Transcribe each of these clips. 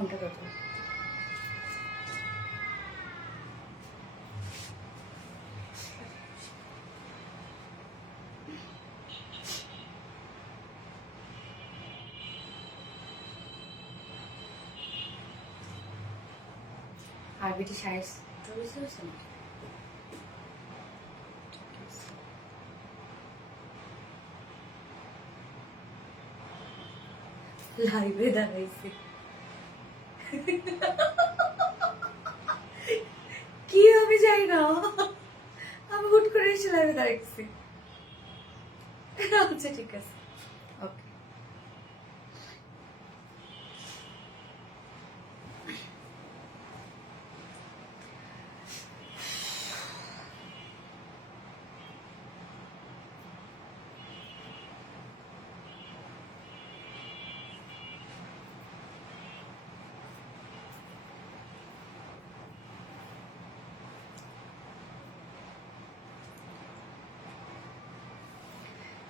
ফোনটা কত আর বেটি সাইজ চল্লিশ হয়েছে না লাইভে দাঁড়াইছে কি আমি যাই না আমি হুট করে এসে লাইভে দাঁড়াইছি আচ্ছা ঠিক আছে ওকে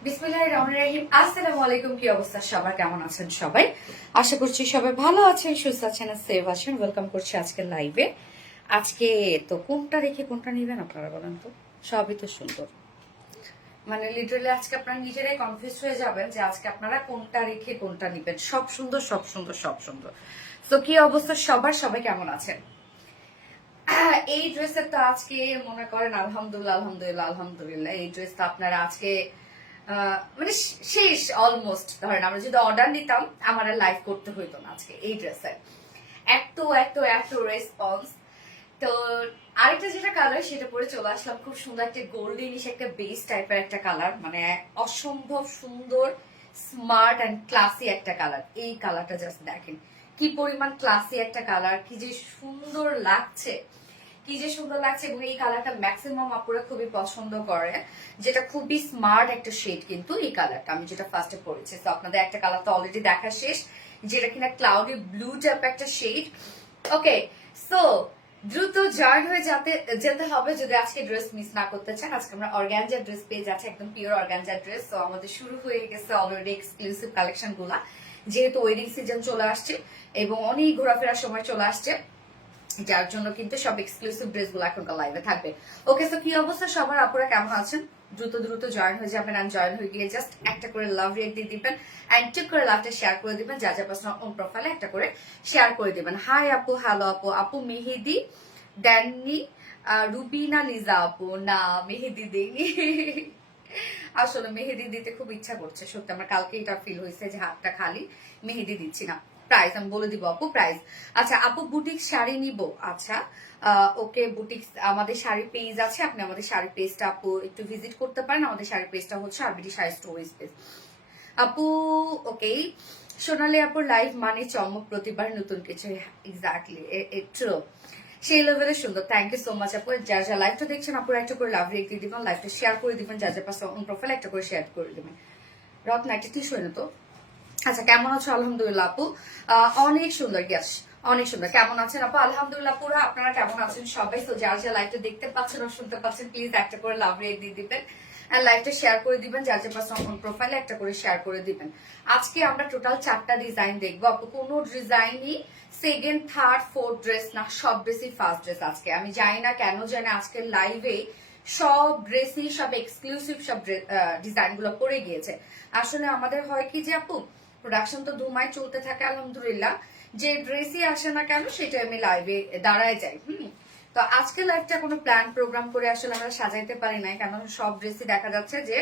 বিসমিল্লাহির রহমানির রহিম। আসসালামু আলাইকুম। কি অবস্থা সবার, কেমন আছেন সবাই? আশা করছি সবাই ভালো আছেন, সুস্থ আছেন, সেফ আছেন। ওয়েলকাম করছি আজকের লাইভে। আজকে তো কোনটা রেখে কোনটা নেবেন আপনারা বলেন তো? সবই তো সুন্দর, মানে লিটারালি আজকে আপনারা নিজেরাই কনফিউজ হয়ে যাবেন যে আজকে আপনারা কোনটা রেখে কোনটা নেবেন। সব সুন্দর, সব সুন্দর, সব সুন্দর। তো কি অবস্থা সবার, সবাই কেমন আছেন? এই ড্রেসের তো আজকে মনে করেন আলহামদুলিল্লাহ আলহামদুলিল্লাহ আলহামদুলিল্লাহ, এই ড্রেসটা আপনারা আজকে মানে শেষ অলমোস্ট। ধরেন আমরা যদি অর্ডার নিতাম আমার লাইভ করতে হইতো না আজকে এই ড্রেসের। এত এত এত রেসপন্স। তো আরেকটা যেটা কালার সেটা পরে চলে আসলাম, খুব সুন্দর একটা গোল্ডেনিশ একটা বেস টাইপের একটা কালার, মানে অসম্ভব সুন্দর স্মার্ট অ্যান্ড ক্লাসি একটা কালার। এই কালারটা জাস্ট দেখেন কি পরিমাণ ক্লাসি একটা কালার, কি যে সুন্দর লাগছে, কি যে সুন্দর লাগছে। এবং এই কালারটা ম্যাক্সিমাম আপুরা খুবই পছন্দ করে, যেটা খুবই স্মার্ট একটা শেড। কিন্তু এই কালারটা আমি যেটা ফার্স্টে পরেছি, তো আপনাদের একটা কালার তো অলরেডি দেখা শেষ, যেটা কিনা ক্লাউডি ব্লু টাইপ একটা শেড। ওকে, সো দ্রুত জয়েন হয়ে যেতে হবে যদি আজকে ড্রেস মিস না করতে চান। আজকে আমরা অর্গানজা ড্রেস পেয়ে যাচ্ছি, একদম পিওর অর্গানজা ড্রেস। তো আমাদের শুরু হয়ে গেছে অলরেডি এক্সক্লুসিভ কালেকশন গুলা, যেহেতু ওয়েডিং সিজন চলে আসছে এবং অনেক ঘোরাফেরার সময় চলে আসছে, যার জন্য কিন্তু সব এক্সক্লুসিভ ড্রেস গুলো এখনকার লাইভে থাকবে। ওকে, তো কি অবস্থা সবার, আপুরা কেমন আছেন? দ্রুত দ্রুত জয়েন হয়ে যাবেন, আর জয়েন হয়ে গিয়ে জাস্ট একটা করে লাভ রিয়েক্ট দিয়ে দিবেন, এন্ড ঠিক করে লাভটা শেয়ার করে দিবেন। যা যা পার্সোনাল ওন প্রোফাইলে একটা করে শেয়ার করে দিবেন। হাই আপু, হ্যালো আপু, আপু মেহেদি দেননি, রুবিনা লিজা আপু, না মেহেদি দেইনি। আসলে মেহেদি দিতে খুব ইচ্ছা করছে সত্যি, আমার কালকে এটা ফিল হয়েছে যে হাতটা খালি, মেহেদি দিচ্ছি না। প্রাইস আমি বলে দিব আপু, প্রাইস। আচ্ছা আপু, বুটিক শাড়ি নিব। আচ্ছা ওকে, বুটিক আমাদের শাড়ি পেজ আছে, আপনি আমাদের শাড়ি পেজটা আপু একটু ভিজিট করতে পারেন। আমাদের শাড়ি পেজটা হচ্ছে আরবিটি শাড়ি স্টোরেজ পেজ আপু। ওকে, সোনালি আপুর লাইভ মানে চমক, প্রতিবার নতুন কিছু। এক্স্যাক্টলি, ট্রু, সেই লেভেলের সুন্দর। থ্যাংক ইউ সো মাচ আপু। যারা যারা লাইভটা দেখছেন আপুর একটা করে লাভ রেখে দিয়ে দিবেন, লাইভটা শেয়ার করে দিবেন, যার যার পাশে অন প্রোফাইল একটা করে শেয়ার করে দিবেন। রত্ন একটা টিস্যু এনে তো। আচ্ছা কেমন আছো? আলহামদুলিল্লাহ আপু, অনেক সুন্দর। গ্যাস অনেক সুন্দর। কেমন আছেন আপু? আলহামদুলিল্লাহ পুরো। আপনারা কেমন আছেন সবাই? তো যারা যারা লাইভটা দেখতে পাচ্ছেন ও শুনতে পাচ্ছেন, প্লিজ একটা করে লাভ রেট দিয়ে দিবেন, আর লাইভটা শেয়ার করে দিবেন, যার যার পাশে অন প্রোফাইলে একটা করে শেয়ার করে দিবেন। আজকে আমরা টোটাল 4টা ডিজাইন দেখবো আপু। কোনো ডিজাইনই সেকেন্ড থার্ড ফোর্থ ড্রেস না, সব ড্রেসই ফার্স্ট ড্রেস। আজকে আমি জানি না কেন জানি আজকের লাইভে সব ড্রেসই সব এক্সক্লুসিভ সব ডিজাইন গুলো পড়ে গিয়েছে। আসলে আমাদের হয় কি যে আপু, প্রোডাকশন তো ধুমায় চলতে থাকে আলহামদুলিল্লাহ, যে ড্রেসই আসে না কেন সেটা আমি লাইভে দাঁড়ায় যাই। তো আজকে লাইভটা কোনো প্ল্যান প্রোগ্রাম করে আসলে আমরা সাজাইতে পারি নাই, কারণ সব ড্রেসই দেখা যাচ্ছে যে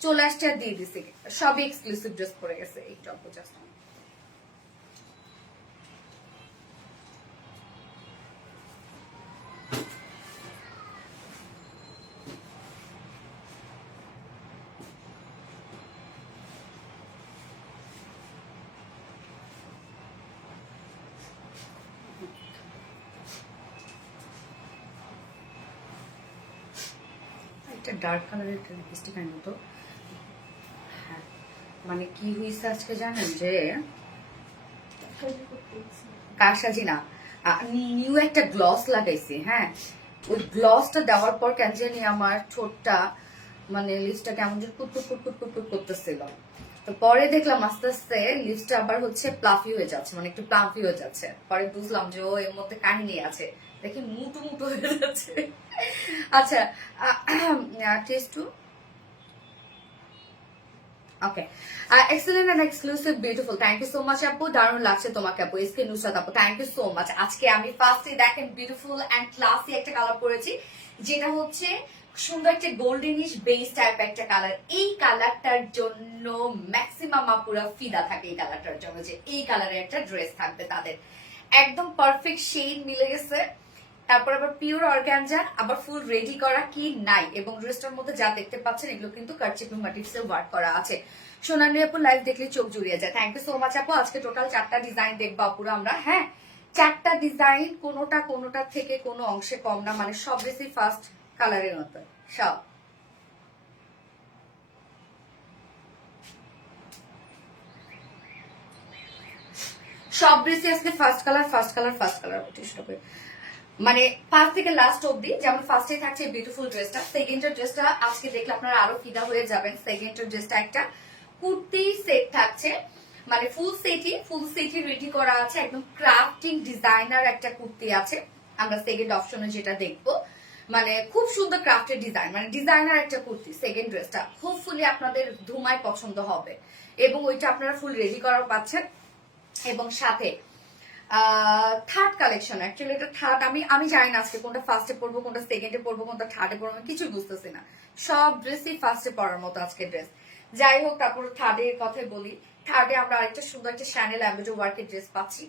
চলে আসছে আর দিয়ে দিছি, সবই এক্সক্লুসিভ ড্রেস পরে গেছে। এইটা জাস্ট একটা ডার্ক কালারের লিপস্টিক আনবো তো। হ্যাঁ, মানে কি হয়েছে আজকে জানেন, যে কারসাজি না, নিউ একটা গ্লস লাগাইছি। হ্যাঁ, ওই গ্লসটা দেওয়ার পর কেন জানি আমার ঠোঁটটা, মানে লিপসটা কেমন যেন কুটকুট কুটকুট কুটকুট করতেছিল। তো পরে দেখলাম আস্তে আস্তে লিপসটা আবার হচ্ছে প্লাফি হয়ে যাচ্ছে, মানে একটু প্লাফি হয়ে যাচ্ছে। পরে বুঝলাম যে ও এর মধ্যে কাহিনী আছে, দেখি মুটু মুটু হয়ে যাচ্ছে। আচ্ছা, test to okay, excellent and exclusive beautiful, thank you so much আপু, দারুণ লাগছে তোমাকে আপু, এসকে নুসরাত আপু, থ্যাংক ইউ সো মাচ। আজকে আমি ফার্স্টে দেখেন বিউটিফুল এন্ড ক্লাসি একটা কালার পরেছি, যেটা হচ্ছে সুন্দর একটা গোল্ডেনিশ বেস টাইপ একটা কালার। এই কালারটার জন্য ম্যাক্সিমাম আপুরা ফিদা থাকে, এই কালারটার জন্য যে এই কালারের একটা ড্রেস থাকবে তাদের, একদম পারফেক্ট শেড মিলে গেছে। তারপর আবার পিওর অর্গানজা, আবার ফুল রেডি করা কি নাই, এবং ড্রেসটার মধ্যে যা দেখতে পাচ্ছেন এগুলো কিন্তু কারচিপি ম্যাটেরিয়ালসে ওয়ার্ক করা আছে। সোনালী আপু লাইভ দেখলে চোখ জুড়িয়ে যায়, থ্যাংক ইউ সো মাচ আপু। আজকে টোটাল 4টা ডিজাইন দেখবো আপুরা আমরা, হ্যাঁ 4টা ডিজাইন, কোনোটা থেকে কোনো অংশে কম না, মানে সব বেশি ফার্স্ট কালারের মতো সব। সব ড্রেসে আজকে first colour first colour first colour, মানে ফার্স্ট থেকে লাস্ট অব্দি। যেমন ফার্স্টে থাকছে বিউটিফুল ড্রেসটা, সেকেন্ডের ড্রেসটা আজকে দেখলে আপনারা আরো ফিদা হয়ে যাবেন। সেকেন্ডের ড্রেসটা একটা কুর্তি সেট থাকছে, মানে ফুল সেটি রেডি করা আছে, একদম ক্রাফটিং ডিজাইনার একটা কুর্তি আছে। আমরা সেকেন্ড অপশনে যেটা দেখবো, মানে খুব সুন্দর ক্রাফটের ডিজাইন, মানে ডিজাইনার একটা কুর্তি। সেকেন্ড ড্রেসটা হোপফুলি আপনাদের ধুমায় পছন্দ হবে, এবং ওইটা আপনারা ফুল রেডি করা পাচ্ছেন। এবং সাথে থার্ড কালেকশন, অ্যাকচুয়ালি এটা থার্ড, আমি জানি না আজকে কোনটা ফার্স্টে পরবো, কোনটা সেকেন্ডে পরবো, কোনটা থার্ডে পরবো, আমি কিছু বুঝতেছি না। সব ড্রেসই ফার্স্টে পরার মতো আজকে ড্রেস। যাই হোক, তারপর থার্ডের কথাই বলি। থার্ডে আমরা আরেকটা সুন্দর একটা শ্যানেল অ্যাম্বেজো ওয়ার্কের ড্রেস পাচ্ছি,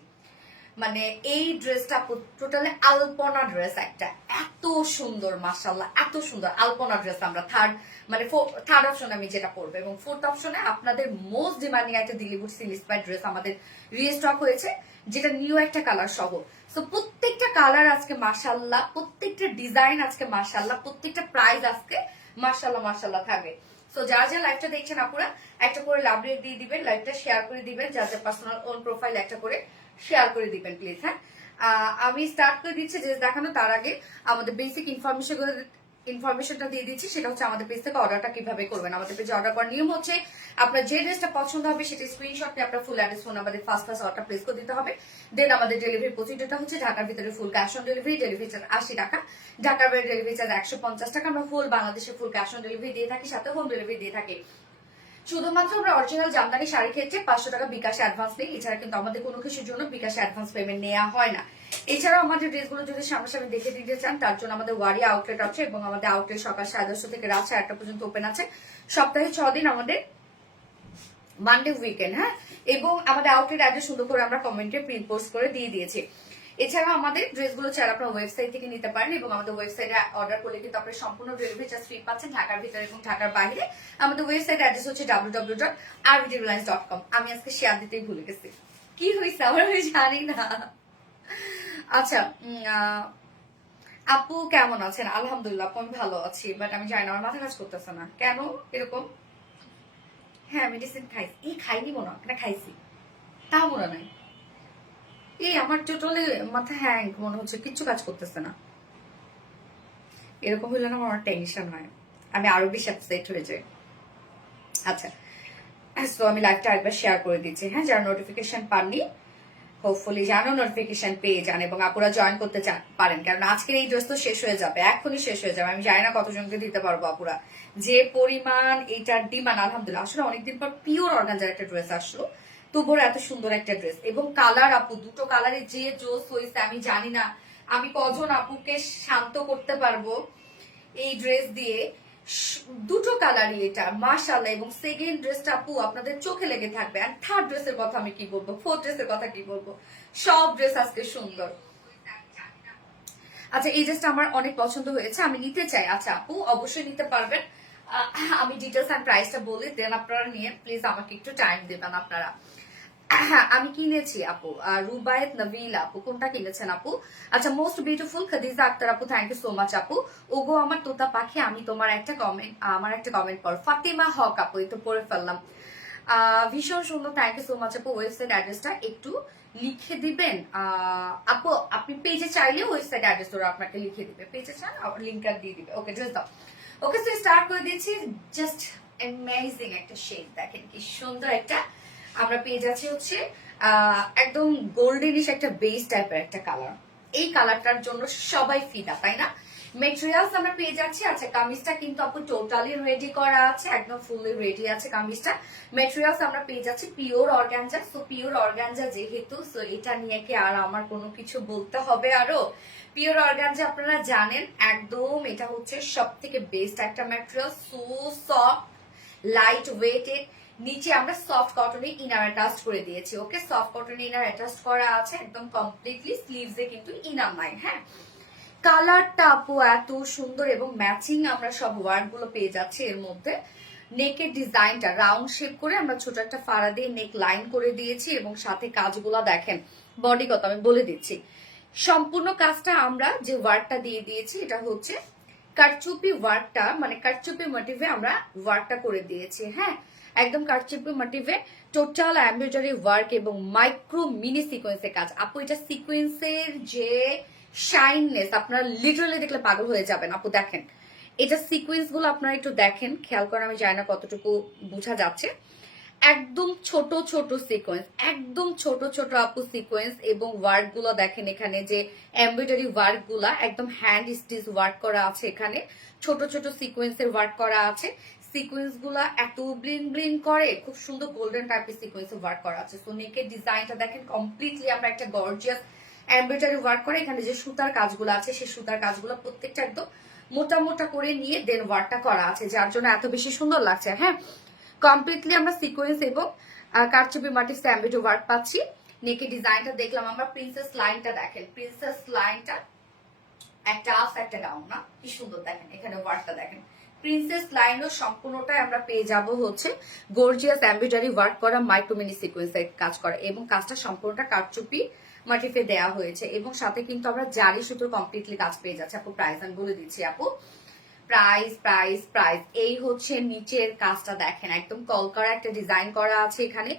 মানে এই ড্রেসটা টোটালি আলপনা ড্রেস একটা, এত সুন্দর মাশাআল্লাহ, এত সুন্দর আলপনা ড্রেস। আমরা থার্ড অপশনে আমি যেটা পরবো, এবং ফোর্থ অপশনে আপনাদের মোস্ট ডিমান্ডিং একটা দিল্লিউড ইন্সপায়ার্ড ড্রেস আমাদের রিস্টক হয়েছে, যেটা নিউ একটা কালার সহ। সো প্রত্যেকটা কালার আজকে মাশাআল্লাহ, প্রত্যেকটা ডিজাইন আজকে মাশাআল্লাহ, প্রত্যেকটা প্রাইস আজকে মাশাআল্লাহ মাশাআল্লাহ থাকবে। সো যারা যারা লাইভটা দেখছেন আপুরা, একটা করে লাভ রেট দিয়ে দিবেন, লাইভটা শেয়ার করে দিবেন, যাদের পার্সোনাল ওন প্রোফাইল একটা করে শেয়ার করে দিবেন প্লিজ। হ্যাঁ, আমি স্টার্ট করে দিচ্ছি ড্রেস দেখানো, তার আগে আমাদের বেসিক ইনফরমেশনটা দিয়ে দিচ্ছি, সেটা হচ্ছে আমাদের পেজ থেকে অর্ডারটা কিভাবে করবেন। আমাদের পেজে অর্ডার করার নিয়ম হচ্ছে, আপনার যে ড্রেসটা পছন্দ হবে সেটা স্ক্রিনশট নিয়ে আপনার ফুল অ্যাড্রেস ফোন আমাদের ফার্স্ট অর্ডার প্লেস করে দিতে হবে। দেন আমাদের ডেলিভারি প্রসিডিউরটা হচ্ছে ঢাকার ভিতরে full cash on delivery, delivery charge 80 টাকা, ঢাকার বাইরে ডেলিভারি চার্জ 150 টাকা। আমরা ফুল বাংলাদেশে ফুল ক্যাশ অন ডেলিভারি দিয়ে থাকি, সাথে হোম ডেলিভারি দিয়ে থাকি। শুধুমাত্র আমরা অরিজিনাল জামদানি শাড়ির ক্ষেত্রে 500 টাকা বিকাশে অ্যাডভান্স নেই, এছাড়া কিন্তু আমাদের কোনো কিছুর জন্য বিকাশে অ্যাডভান্স পেমেন্ট নেওয়া হয় না। এছাড়াও আমাদের ড্রেসগুলো যদি সামনাসামনি দেখে দিতে চান, তার জন্য আমাদের ওয়ারি আউটলেট আছে, এবং আমাদের আউটলেট সকাল 10:30 থেকে রাত 8টা পর্যন্ত ওপেন আছে, সপ্তাহে 6 দিন, আমাদের মানডে উইকেন্ড। হ্যাঁ, এবং আমাদের আউটলেট অ্যাড্রেস সুন্দর করে আমরা কমেন্টে প্রিন্ট পোস্ট করে দিয়ে দিয়েছি। এছাড়াও আমাদের ড্রেসগুলো চাইলে আপনার ওয়েবসাইট থেকে নিতে পারেন, এবং আমাদের ওয়েবসাইটে অর্ডার করলে কিন্তু আপনি সম্পূর্ণ ডেলিভারি চার্জ ফ্রি পাচ্ছেন ঢাকার ভিতরে এবং ঢাকার বাইরে। আমাদের ওয়েবসাইট অ্যাড্রেস হচ্ছে www.rvdreliance.com। আমি আজকে শেয়ার দিতেই ভুলে গেছি, কি হয়েছে আমার আমি জানি না। আচ্ছা, আপু কেমন আছেন? আলহামদুলিল্লাহ আপু, আমি ভালো আছি, বাট আমি জানি না আমার মাথা কাজ করতেছে না কেন এরকম। হ্যাঁ, মেডিসিন খাইছি, খাইনি মনে হয়, খাইছি তাও মনে নাই। আমার টোটালি মাথা হ্যাং মনে হচ্ছে, কিচ্ছু কাজ করতেছে না। এরকম হইলে না আমার টেনশন হয়, আমি আরো বেশি আপসেট হয়ে যাই। আচ্ছা, তো আমি লাইভটা একবার শেয়ার করে দিচ্ছি। হ্যাঁ, যারা নোটিফিকেশন পাননি হোপফুলি জানো নোটিফিকেশন পেয়ে যান, এবং আপুরা জয়েন করতে পারেন, কারণ আজকের এই ড্রেস তো শেষ হয়ে যাবে, এখনই শেষ হয়ে যাবে। আমি জানি না কতজনকে দিতে পারবো আপুরা, যে পরিমাণ এইটার ডিমান্ড। আলহামদুলিল্লাহ, আসলে অনেকদিন পর পিওর অর্গানজার একটা ড্রেস আসলো, তবুও এত সুন্দর একটা ড্রেস, এবং কালার আপু দুটো কালারে যে জোস হয়েছে আমি জানি না আমি কজন আপুকে শান্ত করতে পারবো এই ড্রেস দিয়ে। দুটো কালারই এটা মাশাআল্লাহ, এবং সেকেন্ড ড্রেসটা আপু আপনাদের চোখে লেগে থাকবে। আর থার্ড ড্রেসের কথা আমি কি বলবো, ফোর্থ ড্রেসের কথা কি বলবো, সব ড্রেস আজকে সুন্দর। আচ্ছা, এই ড্রেসটা আমার অনেক পছন্দ হয়েছে, আমি নিতে চাই। আচ্ছা আপু, অবশ্যই নিতে পারবেন, আমি ডিটেলস এন্ড প্রাইসটা বলি, দেন আপনারা নিয়ে প্লিজ আমাকে একটু টাইম দেবেন আপনারা। আমি কিনেছি আপু রুবায়েত নবিল আপু, কোনটা কিনেছেন আপু? আচ্ছা, মোস্ট বিউটিফুল খাদিজা আক্তার আপু, থ্যাংক ইউ সো মাচ আপু। ওগো আমার তোতা পাখি, আমি তোমার একটা কমেন্ট পর ফাতিমা হক আপু, এই তো পড়ে ফেললাম। ভীষণ সুন্দর, থ্যাংক ইউ সো মাচ আপু। ওয়েবসাইট অ্যাড্রেসটা একটু লিখে দিবেন আপু, আপনি পেজে চাইলে ওয়েবসাইট অ্যাড্রেস ওরা আপনাকে লিখে দিবে, পেজে চান লিঙ্কটা দিয়ে দিবে। ওকে, জাস্ট দাও। ওকে, সো স্টার্ট করে দিচ্ছি, জাস্ট অ্যামেজিং একটা শেড, দেখেন কি সুন্দর একটা আমরা পেয়ে যাচ্ছি হচ্ছে একদম গোল্ডেনিশ একটা বেস টাইপের একটা কালার। এই কালারটার জন্য সবাই ফিদা, তাই না? মেটেরিয়ালস আমরা পেয়ে যাচ্ছি। আচ্ছা, কামিজটা কিন্তু আপু টোটালি রেডি করা আছে, একদম ফুললি রেডি আছে কামিজটা। মেটেরিয়ালস আমরা পেয়ে যাচ্ছি pure organza. So pure organza যেহেতু, সো এটা নিয়ে কি আর আমার কোনো কিছু বলতে হবে আরো? পিওর অর্গানজা আপনারা জানেন একদম, এটা হচ্ছে সব থেকে বেস্ট একটা material. So soft, light weighted. নিচে আমরা সফট কটনে ইনার অ্যাটাচ করে দিয়েছি। ওকে, সফট কটনে ইনার অ্যাটাচ করা আছে একদম কমপ্লিটলি। স্লিভসে কিন্তু ইনার নাই। হ্যাঁ, কালারটা আপু এত সুন্দর এবং ম্যাচিং আমরা সব ওয়ার্ক গুলো পেয়ে যাচ্ছি এর মধ্যে। নেকের ডিজাইনটা রাউন্ড শেপ করে আমরা ছোট একটা ফাড়া দিয়ে নেক লাইন করে দিয়েছি এবং সাথে কাজগুলো দেখেন বডি কত আমি বলে দিচ্ছি। সম্পূর্ণ কাজটা আমরা যে ওয়ার্কটা দিয়ে দিয়েছি এটা হচ্ছে কারচুপি ওয়ার্কটা, মানে কারচুপি মোটিভে আমরা ওয়ার্কটা করে দিয়েছি। হ্যাঁ, একদম কারচুপি মোটিভে টোটাল এমব্রয়ডারি ওয়ার্ক এবং মাইক্রো মিনি সিকোয়েন্সের কাজ। আপু এটা সিকোয়েন্সের যে শাইননেস আপনারা লিটারালি দেখলে পাগল হয়ে যাবেন। আপু দেখেন এটা সিকোয়েন্স গুলো আপনারা একটু দেখেন, খেয়াল করেন, আমি জানি না কতটুকু বোঝা যাচ্ছে। একদম ছোট ছোট সিকোয়েন্স, একদম ছোট ছোট আপু সিকোয়েন্স এবং ওয়ার্ক গুলো দেখেন। এখানে যে এমব্রয়ডারি ওয়ার্ক গুলা একদম হ্যান্ড স্টিচ ওয়ার্ক করা আছে, এখানে ছোট ছোট সিকোয়েন্সের ওয়ার্ক করা আছে। সিকোয়েন্স গুলা এত ব্লিন ব্লিন করে, খুব সুন্দর গোল্ডেন টাইপের সিকোয়েন্সের ওয়ার্ক করা আছে। সো নেকের ডিজাইনটা দেখেন কমপ্লিটলি আমরা একটা গর্জিয়াস এমব্রয়ডারি ওয়ার্ক করে। এখানে যে সুতার কাজগুলো আছে সেই সুতার কাজগুলো প্রত্যেকটা একদম মোটা মোটা করে নিয়ে দেন ওয়ার্কটা করা আছে, যার জন্য এত বেশি সুন্দর লাগছে। হ্যাঁ, কমপ্লিটলি আমরা সিকোয়েন্স এবং কারচুপি মোটিভ এমব্রয়ডারি ওয়ার্ক পাচ্ছি। নেকের ডিজাইনটা দেখলাম আমরা। প্রিন্সেস লাইনটা দেখেন, প্রিন্সেস লাইনটা একটা আফ একটা ডাউন না, কি সুন্দর দেখেন। এখানে ওয়ার্কটা দেখেন, প্রিন্সেস লাইনও সম্পূর্ণটাই আমরা পেয়ে যাব হচ্ছে গর্জিয়াস এমব্রয়ডারি ওয়ার্ক করা মাইক্রো মিনি সিকোয়েন্সের কাজ করা এবং কাজটা সম্পূর্ণটা কারচুপি মোটিভে দেওয়া হয়েছে এবং সাথে কিন্তু আমরা জারি সুতোর কমপ্লিটলি কাজ পেয়ে যাচ্ছি। আপু প্রাইস আমি বলে দিচ্ছি আপু, প্রাইস প্রাইস প্রাইস এই হচ্ছে নিচের কাজটা দেখেন, একদম কলকারা একটা ডিজাইন করা আছে এখানে।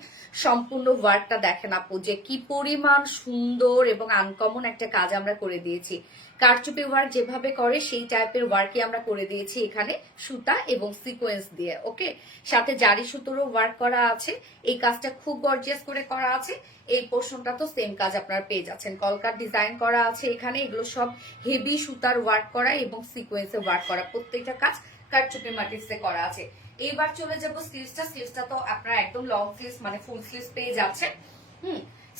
সম্পূর্ণ ওয়ার্কটা দেখেন আপু যে কি পরিমাণ সুন্দর এবং আনকমন একটা কাজ আমরা করে দিয়েছি। কারচুপি ওয়ার্ক যেভাবে করে সেই টাইপের ওয়ার্কই আমরা করে দিয়েছি এখানে সুতা এবং সিকোয়েন্স দিয়ে। ওকে, সাথে জারি সুতোরও ওয়ার্ক করা আছে। এই কাজটা খুব গর্জিয়াস করে করা আছে। এই পোর্শনটা তো সেম কাজ আপনারা পেয়ে যাচ্ছেন, কলকার ডিজাইন করা আছে এখানে। এগুলো সব হেভি সুতার ওয়ার্ক করা এবং সিকোয়েন্সে ওয়ার্ক করা, প্রত্যেকটা কাজ কারচুপি মোটিভসে করা আছে। এইবার চলে যাব স্লিভসটা। স্লিভসটা তো আপনারা একদম লং স্লিভস মানে ফুল স্লিভস পেয়ে যাচ্ছেন।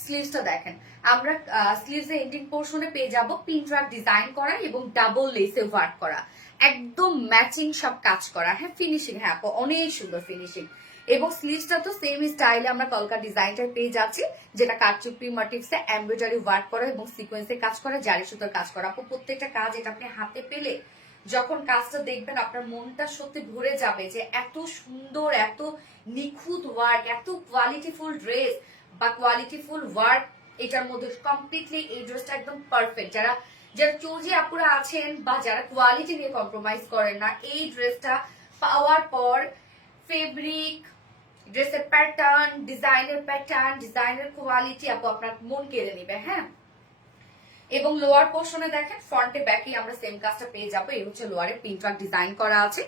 স্লিভসটা দেখেন আমরা স্লিভসের এন্ডিং পোর্শনে পেয়ে যাব পিনট্রাক ডিজাইন করা এবং ডাবল লেসে ওয়ার্ক করা, একদম ম্যাচিং সব কাজ করা। হ্যাঁ, ফিনিশিং, হ্যাঁ অনেক সুন্দর ফিনিশিং। এবং স্লিভসটা তো সেম স্টাইলে আমরা কলকা ডিজাইনটা পেয়ে যাচ্ছি, যেটা কারচুপি মোটিভসে এমব্রয়ডারি ওয়ার্ক করা এবং সিকোয়েন্সে কাজ করা, জারি সুতোর কাজ করা। আপু প্রত্যেকটা কাজ এটা আপনি হাতে পেলে যখন কাজটা দেখবেন আপনার মনটা সত্যি ভরে যাবে যে এত সুন্দর, এত নিখুঁত ওয়ার্ক, এত কোয়ালিটিফুল ড্রেস বা কোয়ালিটিফুল ওয়ার্ক এটার মধ্যে কমপ্লিটলি। এই ড্রেসটা একদম পারফেক্ট। যারা যারা চৌজি আপুরা আছেন বা যারা কোয়ালিটি নিয়ে কম্প্রোমাইজ করেন না, এই ড্রেসটা পাওয়ার পর ফেব্রিক, ড্রেসের প্যাটার্ন, ডিজাইনের কোয়ালিটি আপু আপনার মন কেড়ে নিবে। হ্যাঁ, এবং লোয়ার পোর্শনে দেখেন ফ্রন্টে ব্যাকে আমরা সেম কাজটা পেয়ে যাবো। এই হচ্ছে লোয়ারে পিনট্রাক ডিজাইন করা আছে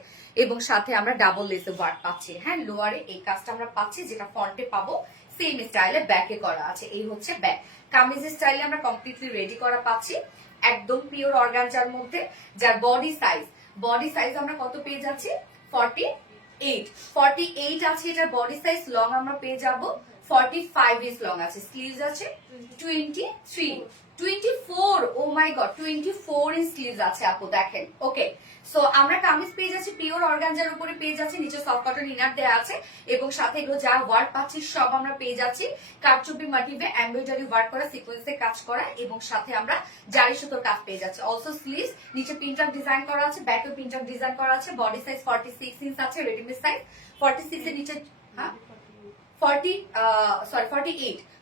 এবং সাথে আমরা ডাবল লেসে ওয়ার্ক পাচ্ছি। হ্যাঁ, লোয়ারে এই কাজটা আমরা পাচ্ছি, যেটা ফ্রন্টে পাবো সেম স্টাইলে ব্যাকে করা আছে। এই হচ্ছে ব্যাক। কামিজের স্টাইলে আমরা কমপ্লিটলি রেডি করা পাচ্ছি একদম পিওর অর্গানজার মধ্যে, যার বডি সাইজ আমরা কত পেয়ে যাচ্ছি 48 আছে এটার বডি সাইজ। লং আমরা পেয়ে যাব 45 ইঞ্চ লং আছে। স্লিভস আছে 24, ও মাই গড 24 ইঞ্চ স্লিভস আছে আপু দেখেন। ওকে, সো আমরা কামিজ পেয়ে যাচ্ছি পিওর অর্গানজার উপরে পেয়ে যাচ্ছি, নিচে সফট কটন ইনার দেওয়া আছে এবং সাথে এগুলো যা ওয়ার্ক পাচ্ছি সব আমরা পেয়ে যাচ্ছি কারচুপি মোটিভে এমব্রয়ডারি ওয়ার্ক করা, সিকোয়েন্সে কাজ করা এবং সাথে আমরা জারি সুতোর কাজ পেয়ে যাচ্ছি। অলসো স্লিভস নিচে পিনট্রাক ডিজাইন করা আছে, ব্যাকে পিনট্রাক ডিজাইন করা আছে। বডি সাইজ 46 ইঞ্চ আছে, রেডিমেড সাইজ 46 এর নিচে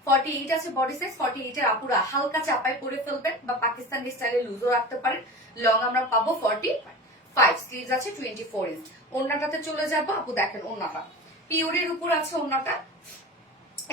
48 আছে বডি সাইজ। 48 এর আপুরা হালকা চাপায় পরে ফেলবেন বা পাকিস্তানি স্টাইলে লুজও রাখতে পারেন। লং আমরা পাবো 45, স্লিভস আছে 24 ইঞ্চ। ওড়নাটাতে চলে যাবো আপু দেখেন, ওড়নাটা পিওরের উপর আছে ওড়নাটা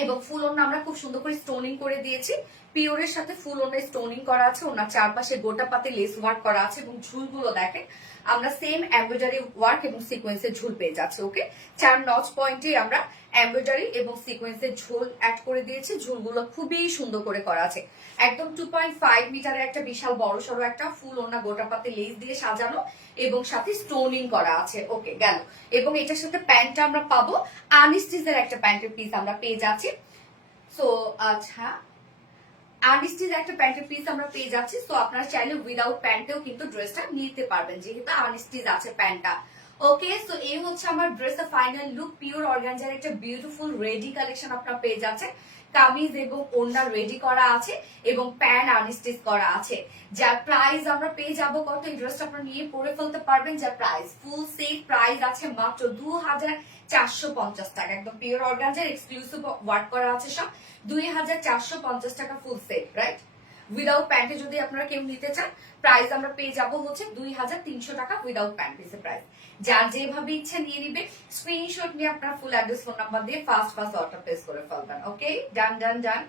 এবং ফুল ওড়না আমরা খুব সুন্দর করে স্টোনিং করে দিয়েছি। পিওরের সাথে ফুল ওনার স্টোনিং করা আছে, ওনার চারপাশে গোটা পাতে লেস ওয়ার্ক করা আছে এবং ঝুলগুলো দেখেন আমরা সেম এমব্রয়ডারি ওয়ার্ক এবং সিকোয়েন্সের ঝুল পেয়ে যাচ্ছে। ওকে, 4 নচ পয়েন্টে আমরা এমব্রয়ডারি এবং সিকোয়েন্সের ঝুল অ্যাড করে দিয়েছি। ঝুলগুলো খুবই সুন্দর করে করা আছে, একদম 2.5 মিটারের একটা বিশাল বড় সড়ো একটা ফুল ওনা গোটা পাতে লেস দিয়ে সাজানো এবং সাথে স্টোনিং করা আছে। ওকে গেল, এবং এটার সাথে প্যান্টটা আমরা পাবো আনস্টিচের একটা প্যান্টের পিস আমরা পেয়ে যাচ্ছি। সো আচ্ছা, আনস্টিচ একটা প্যান্টের পিস আমরা পেয়ে যাচ্ছি। তো আপনারা চাইলে উইদাউট প্যান্টেও কিন্তু ড্রেসটা নিতে পারবেন, যেহেতু আনস্টিচ আছে প্যান্টটা। ওকে, সো এই হচ্ছে আমার ড্রেসের ফাইনাল লুক। পিওর অর্গানজার একটা বিউটিফুল রেডি কালেকশন আপনারা পেয়ে যাচ্ছেন। কামিজ এবং ওড়না রেডি করা আছে এবং প্যান্ট আনস্টিচ করা আছে। যার প্রাইস আমরা পেয়ে যাব কত, এই ড্রেসটা আপনারা নিয়ে পরে ফেলতে পারবেন। যার প্রাইস ফুল সেট প্রাইস আছে মাত্র 2450 টাকা। একদম পিওর অর্গানজার এক্সক্লুসিভ ওয়ার্ক করা আছে সব 2450 টাকা ফুল সেট, রাইট? উইদাউট প্যান্টে যদি আপনারা কেউ নিতে চান প্রাইস আমরা পেয়ে যাব হচ্ছে 2300 টাকা উইদাউট প্যান্ট পিসের প্রাইস। যার যেভাবে ইচ্ছা নিয়ে নিবে, স্ক্রিনশট নিয়ে আপনার ফুল অ্যাড্রেস ফোন নাম্বার দিয়ে ফাস্ট অর্ডার প্লেস করে ফেলবেন। ওকে, ডান ডান ডান।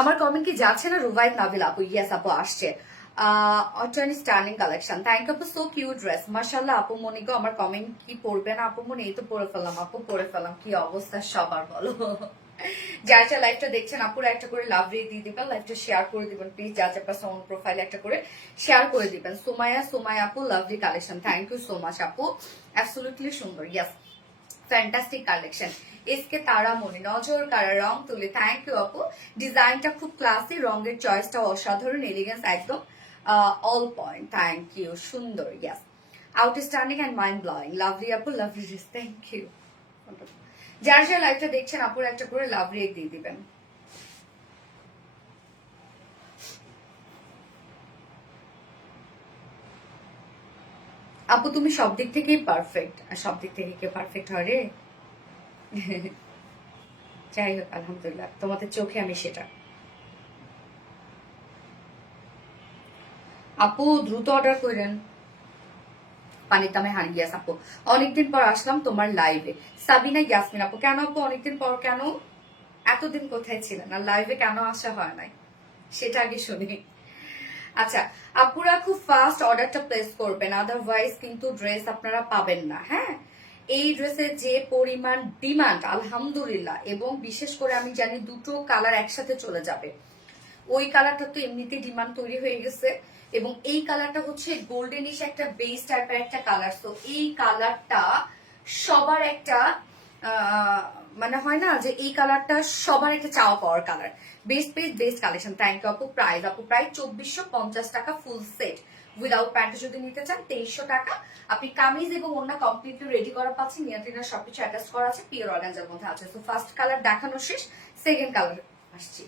আমার কমেন্ট কি যাচ্ছে না? রুবাইত নাবিল আপু, ইয়েস আপু আসছে। স্টার্নিং কালেকশন, থ্যাংক আপু, সো কিউট ড্রেস, মাশাআল্লাহ। আপু মনিকে আমার কমেন্ট কি পড়বে না? আপু মনি এই তো পড়ে ফেললাম আপু, পড়ে ফেললাম। কি অবস্থা সবার বলো? যার যা লাইভটা দেখছেন আপুরা একটা করে লাভ রেট দিয়ে দিবেন, লাইভটা শেয়ার করে দিবেন প্লিজ। যার যার পাশে অন প্রোফাইলে একটা করে শেয়ার করে দিবেন। সোমায়া আপু, lovely collection, thank you so much আপু, অ্যাবসলিউটলি সুন্দর, yes fantastic collection. SK Tara Moni, নজর কারা রং তুলে, থ্যাংক ইউ আপু। ডিজাইনটা খুব ক্লাসি, রঙের চয়েসটা অসাধারণ, এলিগেন্স একদম অল পয়েন্ট, থ্যাংক ইউ, সুন্দর, yes outstanding and mind blowing, lovely আপু, লাভলি ড্রেস, থ্যাংক ইউ। যার যার লাইভটা দেখছেন আপুর একটা করে লাভ রেট দিয়ে দিবেন। আপু তুমি সব দিক থেকেই পারফেক্ট, আর সব দিক থেকে কে পারফেক্ট হয় রে? যাই হোক আলহামদুলিল্লাহ, তোমাদের চোখে আমি সেটা। আপু দ্রুত অর্ডার করেন। পানির দামে হানি, ইয়াস আপু অনেকদিন পর আসলাম তোমার লাইভে। সাবিনা ইয়াসমিন আপু, কেন আপু অনেকদিন পর? কেন এতদিন কোথায় ছিলেন আর লাইভে কেন আসা হয় নাই সেটা আগে শুনি। আচ্ছা আপুরা খুব ফাস্ট অর্ডারটা প্লেস করবেন, আদারওয়াইজ কিন্তু ড্রেস আপনারা পাবেন না। হ্যাঁ, এই ড্রেসের যে পরিমাণ ডিমান্ড আলহামদুলিল্লাহ, এবং বিশেষ করে আমি জানি দুটো কালার একসাথে চলে যাবে। ওই কালারটা তো এমনিতে ডিমান্ড তৈরি হয়ে গেছে, এবং এই কালারটা হচ্ছে গোল্ডেনিশ একটা বেস টাইপের একটা কালার। তো এই কালারটা সবার একটা মানে হয় না যে এই কালারটা সবার একটা চাওয়া পাওয়ার colour. Best collection, thank you আপু। প্রাইস আপু প্রায় 2450 টাকা ফুল সেট, উইদাউট প্যান্ট যদি নিতে চান 2300 টাকা। আপনি কামিজ এবং অন্য কমপ্লিটলি রেডি করা পাচ্ছেন, নিয়ার সবকিছু অ্যাটাচ করা আছে, পিওর অর্গানজার মধ্যে আছে। তো ফার্স্ট কালার দেখানো শেষ, সেকেন্ড কালার আসছি।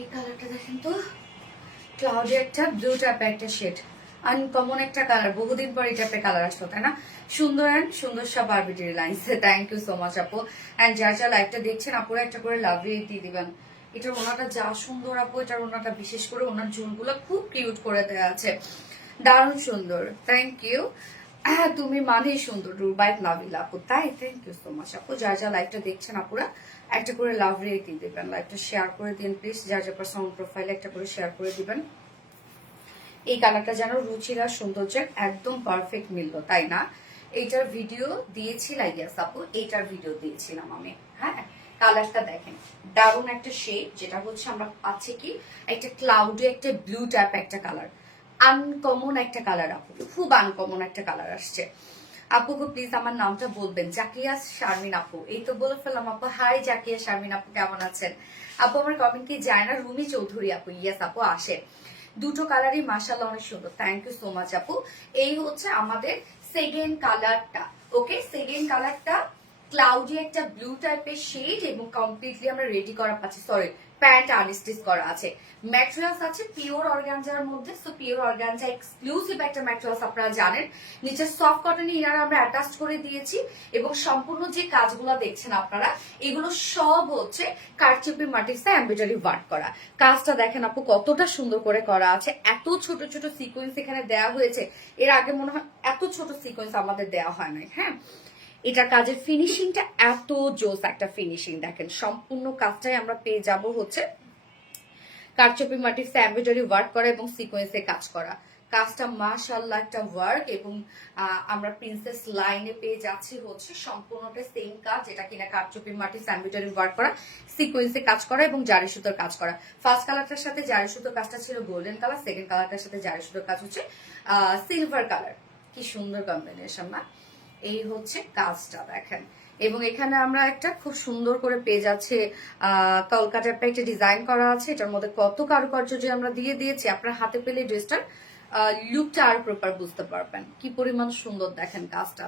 এই কালারটা দেখেন তো, ক্লাউডে একটা ব্লু টাইপের একটা শেড, আনকমন একটা কালার, বহুদিন পর এই টাইপের কালার আসলো, তাই না? সুন্দর অ্যান্ড সুন্দর সব arbitrary lines, thank you so much আপু। অ্যান্ড যার যা লাইভটা দেখছেন আপুরা একটা করে লাভ রেট দিয়ে দিবেন। এটার ওনাটা যা সুন্দর আপু, এটার ওনাটা বিশেষ করে ওনার ঝুলগুলো খুব কিউট করে দেওয়া আছে, দারুণ সুন্দর, থ্যাংক ইউ। তুমি মানেই সুন্দর রুবাইত নাবিলা আপু, তাই থ্যাংক ইউ সো মাচ আপু। যার যা লাইভটা দেখছেন আপুরা একটা করে লাভ রেট দিবেন, লাইভটা শেয়ার করে দিন প্লিজ। যার যা পার্সোনাল প্রোফাইলে একটা করে শেয়ার করে দিবেন। এই কালারটা যেন রুচির আর সৌন্দর্যের একদম পারফেক্ট মিললো, তাই না? এইটার ভিডিও দিয়েছিলাম ইয়াস আপু, এইটার ভিডিও দিয়েছিলাম আমি। হ্যাঁ, কালারটা দেখেন দারুণ একটা শেড, যেটা হচ্ছে আমরা পাচ্ছি কি একটা ক্লাউডি একটা ব্লু টাইপ একটা কালার, আনকমন একটা কালার আপু, খুব আনকমন একটা কালার আসছে। আপুকে প্লিজ আমার নামটা বলবেন, জাকিয়া শারমিন আপু। এই তো বলে ফেললাম আপু। হাই জাকিয়া শারমিন আপু, কেমন আছেন আপু? আমার কমেন্ট কি যায় না? রুমি চৌধুরী আপু, ইয়েস আপু আসে। দুটো কালারই মাশাআল্লাহ অনেক সুন্দর, থ্যাংক ইউ সো মাচ আপু। এই হচ্ছে আমাদের সেকেন্ড কালারটা। ওকে, সেকেন্ড কালারটা ক্লাউডি একটা ব্লু টাইপের শেড এবং কমপ্লিটলি আমরা রেডি করা পাচ্ছি। সরি, প্যান্ট আনস্টিচ করা আছে। ম্যাটেরিয়ালস আছে পিওর অর্গানজার মধ্যে। সো পিওর অর্গানজা এক্সক্লুসিভ একটা ম্যাটেরিয়ালস, আপনারা জানেন। নিচে সফট কটন ইনার আমরা অ্যাটাচ করে দিয়েছি এবং সম্পূর্ণ যে কাজগুলো দেখছেন আপনারা, এগুলো সব হচ্ছে কারচুপি মাটিসে এমব্রয়ডারি ওয়ার্ক করা। কাজটা দেখেন আপু কতটা সুন্দর করে করা আছে। এত ছোট ছোট সিকোয়েন্স এখানে দেওয়া হয়েছে, এর আগে মনে হয় এত ছোট সিকোয়েন্স আমাদের দেওয়া হয় নাই। হ্যাঁ, এটা কাজের ফিনিশিংটা এত জোস একটা ফিনিশিং দেখেন। সম্পূর্ণ কাজটাই আমরা পেয়ে যাব হচ্ছে কারচুপি মাটির এমব্রয়ডারি ওয়ার্ক করা এবং সিকোয়েন্সে কাজ করা। কাজটা মাশাআল্লাহ একটা ওয়ার্ক এবং আমরা প্রিন্সেস লাইনে পেয়ে যাচ্ছি হচ্ছে সম্পূর্ণটা সেম কাজ, যেটা কিনা কারচুপি মাটির এমব্রয়ডারি ওয়ার্ক করা, সিকোয়েন্সে কাজ করা এবং জারি সুতোর কাজ করা। ফার্স্ট কালারটার সাথে জারি সুতোর কাজটা ছিল গোল্ডেন কালার, সেকেন্ড কালারটার সাথে জারি সুতোর কাজ হচ্ছে সিলভার কালার। কি সুন্দর কম্বিনেশন না? এই হচ্ছে কাজটা দেখেন। এবং এখানে আমরা একটা খুব সুন্দর করে পেয়ে যাচ্ছে কলকাতার একটা ডিজাইন করা আছে। এটার মধ্যে কত কারুকার্য যে আমরা দিয়ে দিয়েছি, আপনার হাতে পেলে ড্রেসটার লুকটা আর প্রপার বুঝতে পারবেন কি পরিমাণ সুন্দর। দেখেন কাজটা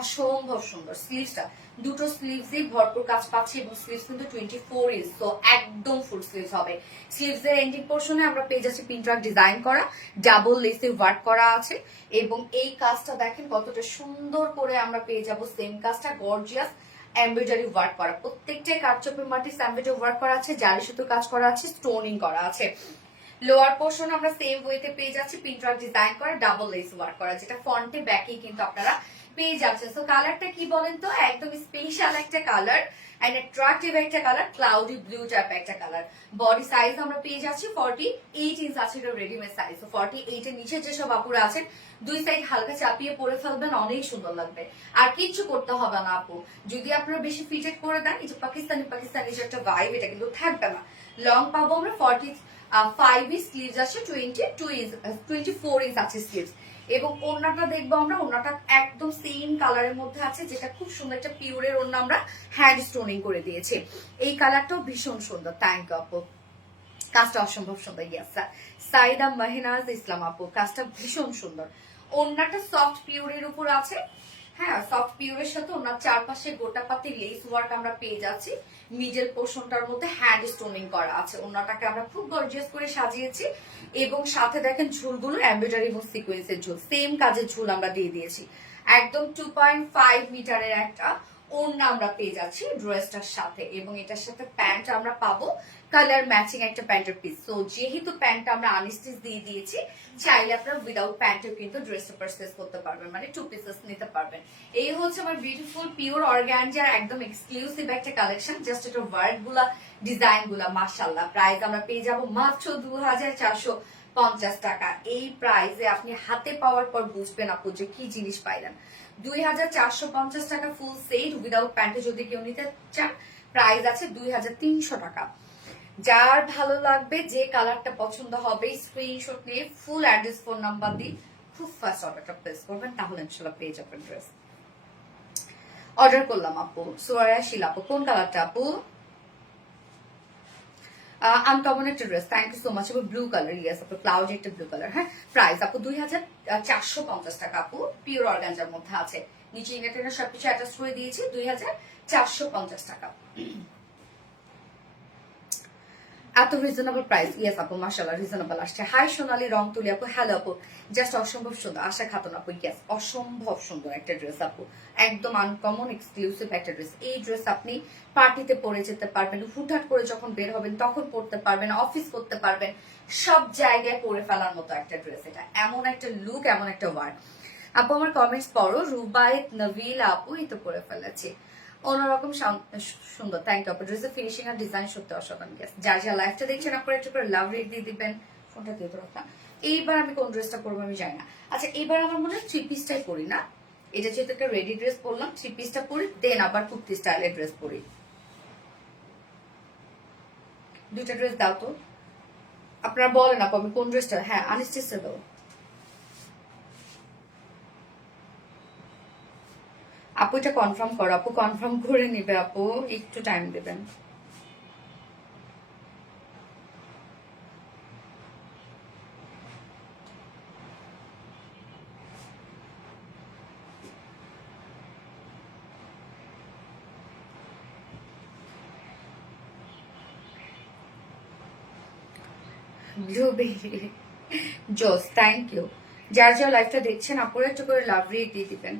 অসম্ভব সুন্দর। স্লিভসটা দুটো স্লিভসই ভরপুর কাজ পাচ্ছি এবং স্লিভস কিন্তু 24 ইঞ্চ, তো একদম ফুল স্লিভস হবে। স্লিভস এর এন্ডিং পোর্শনে আমরা পেয়ে যাচ্ছি পিনট্রাক ডিজাইন করা, ডাবল লেসে ওয়ার্ক করা আছে এবং এই কাজটা দেখেন কতটা সুন্দর করে আমরা পেয়ে যাব। সেম কাজটা গর্জিয়াস এমব্রয়ডারি ওয়ার্ক করা, প্রত্যেকটাই কারচুপি মাটির এমব্রয়ডারি ওয়ার্ক করা আছে, জারি সুতো কাজ করা আছে, স্টোনিং করা আছে। লোয়ার পোর্শন আমরা সেম ওয়েতে পেয়ে যাচ্ছি পিনট্রাক ডিজাইন করা, ডাবল লেস ওয়ার্ক করা, যেটা ফ্রন্টে ব্যাকে কিন্তু আপনারা পেয়ে যাচ্ছেন। সো কালারটা কি বলেন তো, একদম স্পেশাল একটা কালার এন্ড অ্যাট্রাকটিভ একটা কালার, ক্লাউডি ব্লু টাইপ একটা কালার। বডি সাইজ আমরা পেয়ে যাচ্ছি 48 ইঞ্চ আছে, এটা রেডিমেড সাইজ। তো 48 এর নিচে যেসব আপুরা আছেন দুই সাইড হালকা চাপিয়ে পরে ফেলবেন, অনেক সুন্দর লাগবে। আর কিচ্ছু করতে হবে না আপু, যদি আপনারা বেশি ফিটেড করে দেন, এই যে পাকিস্তানি পাকিস্তানি যে একটা ভাইব, এটা কিন্তু থাকবে না। লং পাবো আমরা 45 স্লিভস আছে, 24 ইঞ্চ আছে স্লিভস। এবং ওড়নাটা দেখবো আমরা, ওড়নাটা একদম সেম কালারের মধ্যে আছে, যেটা খুব সুন্দর একটা পিওরের ওড়না আমরা হ্যান্ড স্টোনিং করে দিয়েছি। এই কালারটাও ভীষণ সুন্দর, থ্যাংক ইউ আপু। কাজটা অসম্ভব সুন্দর। ইয়াস স্যার, সাইদা মাহিনাজ ইসলাম আপু, কাজটা ভীষণ সুন্দর। ওড়নাটা সফট পিওরের উপর আছে। হ্যাঁ, সফট পিওরের সাথে ওনার চারপাশে গোটা পাতি লেস ওয়ার্ক আমরা পেয়ে যাচ্ছি। মিডল পোর্শনটার মধ্যে হ্যান্ড স্টোনিং করা আছে। ওনাটাকে আমরা খুব গর্জিয়াস করে সাজিয়েছি এবং সাথে দেখেন ঝুলগুলো এমব্রয়ডারি এবং সিকোয়েন্সের ঝুল, সেম কাজের ঝুল আমরা দিয়ে দিয়েছি। একদম 2.5 মিটারের একটা ওড়না আমরা পেয়ে যাচ্ছি ড্রেসটার সাথে এবং এটার সাথে প্যান্ট আমরা পাবো কালার ম্যাচিং একটা প্যান্টের পিস। তো যেহেতু প্যান্টটা আমরা আনস্টিচ দিয়ে দিয়েছি, চাইলে আপনারা উইদাউট প্যান্টেও কিন্তু ড্রেসটা পারচেজ করতে পারবেন, মানে 2 পিসেস নিতে পারবেন। এই হচ্ছে আমার বিউটিফুল পিওর অর্গানজার একদম এক্সক্লুসিভ একটা কালেকশন। জাস্ট এটা ওয়ার্ক গুলা, ডিজাইন গুলা মাশাআল্লাহ। প্রাইস আমরা পেয়ে যাবো মাত্র 2450 টাকা। এই প্রাইসে আপনি হাতে পাওয়ার পর বুঝবেন আপু যে কি জিনিস পাইলেন। 2450 টাকা ফুল সেট উইদাউট প্যান্টে যদি কেউ নিতে চান, প্রাইস আছে 2300 টাকা। যার ভালো লাগবে, যে কালারটা পছন্দ হবে, স্ক্রিনশট নিয়ে ফুল অ্যাড্রেস ফোন নাম্বার দিয়ে খুব ফাস্ট অর্ডারটা প্লেস করবেন, তাহলে ইনশাআল্লাহ পেয়ে যাবেন ড্রেস। অর্ডার করলাম আপু, সোয়ারা শিলা আপু, কোন কালারটা আপু? আনকমন একটা dress, thank you so much আপু। ব্লু কালার, ইয়েস আপু, ব্লাউজ একটা ব্লু কালার। হ্যাঁ, প্রাইস আপু 2450 টাকা আপু, পিওর অর্গানজার মধ্যে আছে। নিচে ইনার সবকিছু অ্যাটাচ করে দিয়েছি, 2450 টাকা। এত রিজনেবল প্রাইস, ইয়েস আপু মাশাআল্লাহ রিজনেবল আসছে। হাই সোনালী রং তুলি আপু, হ্যালো আপু, জাস্ট অসম্ভব সুন্দর। আশা খাতুন আপু, ইয়েস অসম্ভব সুন্দর একটা ড্রেস আপু, একদম আনকমন এক্সক্লুসিভ একটা ড্রেস। এই ড্রেস আপনি পার্টিতে পরে যেতে পারবেন, হুটহাট করে যখন বের হবেন তখন পরতে পারবেন, অফিস করতে পারবেন, সব জায়গায় পরে ফেলার মতো একটা ড্রেস। এটা এমন একটা লুক, এমন একটা ওয়ার্ক। আপু আমার কমেন্টস পড়ো। রুবায়েত নবিল আপু এই তো করে ফেলেছি, অন্যরকম সুন্দর। থ্যাংক ইউ আপু। ড্রেসের ফিনিশিং আর ডিজাইন সত্যি অসাধারণ। যার যা লাইফটা দেখছেন আপনারা একটু করে লাভ রেট দিয়ে দিবেন। ফোনটা দিয়ে তো রাখা। এইবার আমি কোন ড্রেসটা পরবো আমি জানি না। আচ্ছা এইবার আমার মনে হয় 3 পিসটাই পরি না, এটা যেহেতু একটা রেডি ড্রেস পরলাম, 3 পিসটা পরি, দেন আবার কুর্তি স্টাইলের ড্রেস পরি। দুইটা ড্রেস দাও তো, আপনারা বলেন আপু আমি কোন ড্রেসটা। হ্যাঁ আনস্টিচটা দাও আপু, এটা কনফার্ম করো আপু, কনফার্ম করে নিবে আপু, একটু টাইম দেবেন। ব্লুবেরি জোস, থ্যাংক ইউ। যার যার লাইফটা দেখছেন আপুরা একটু করে লাভ রেট দিয়ে দিবেন।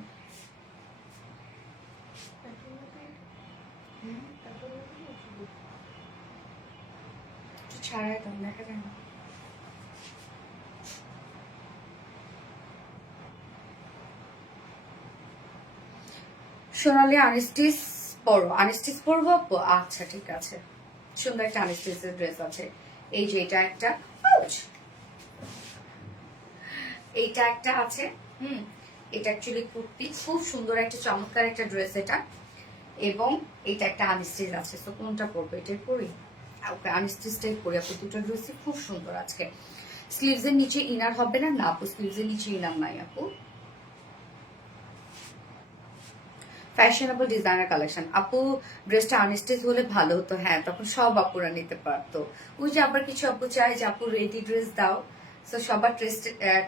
ছাড়াই তো দেখা যায় না। সোনালি আনস্টিচ পরো, আনস্টিচ পরবো আপু, আচ্ছা ঠিক আছে। সুন্দর একটা আনস্টিচের ড্রেস আছে, এই যে এটা একটা, এইটা একটা আছে। এটা অ্যাকচুয়ালি কুর্তি, খুব সুন্দর একটা চমৎকার একটা ড্রেস এটা, এবং এটা একটা আনস্টিচ আছে। তো কোনটা পরবো, এটাই পরি। ওকে আনস্টিচটাই পরি আপু, দুটো ড্রেসই খুব সুন্দর। আজকে স্লিভস এর নিচে ইনার হবে না, না আপু স্লিভস এর নিচে ইনার নাই আপু। ফ্যাশনেবল ডিজাইনার কালেকশন আপু, ড্রেসটা আনস্টিচ হলে ভালো হতো। হ্যাঁ তখন সব আপুরা নিতে পারতো। ওই যে আবার কিছু আপু চাই যে আপু রেডি ড্রেস দাও, তো সবার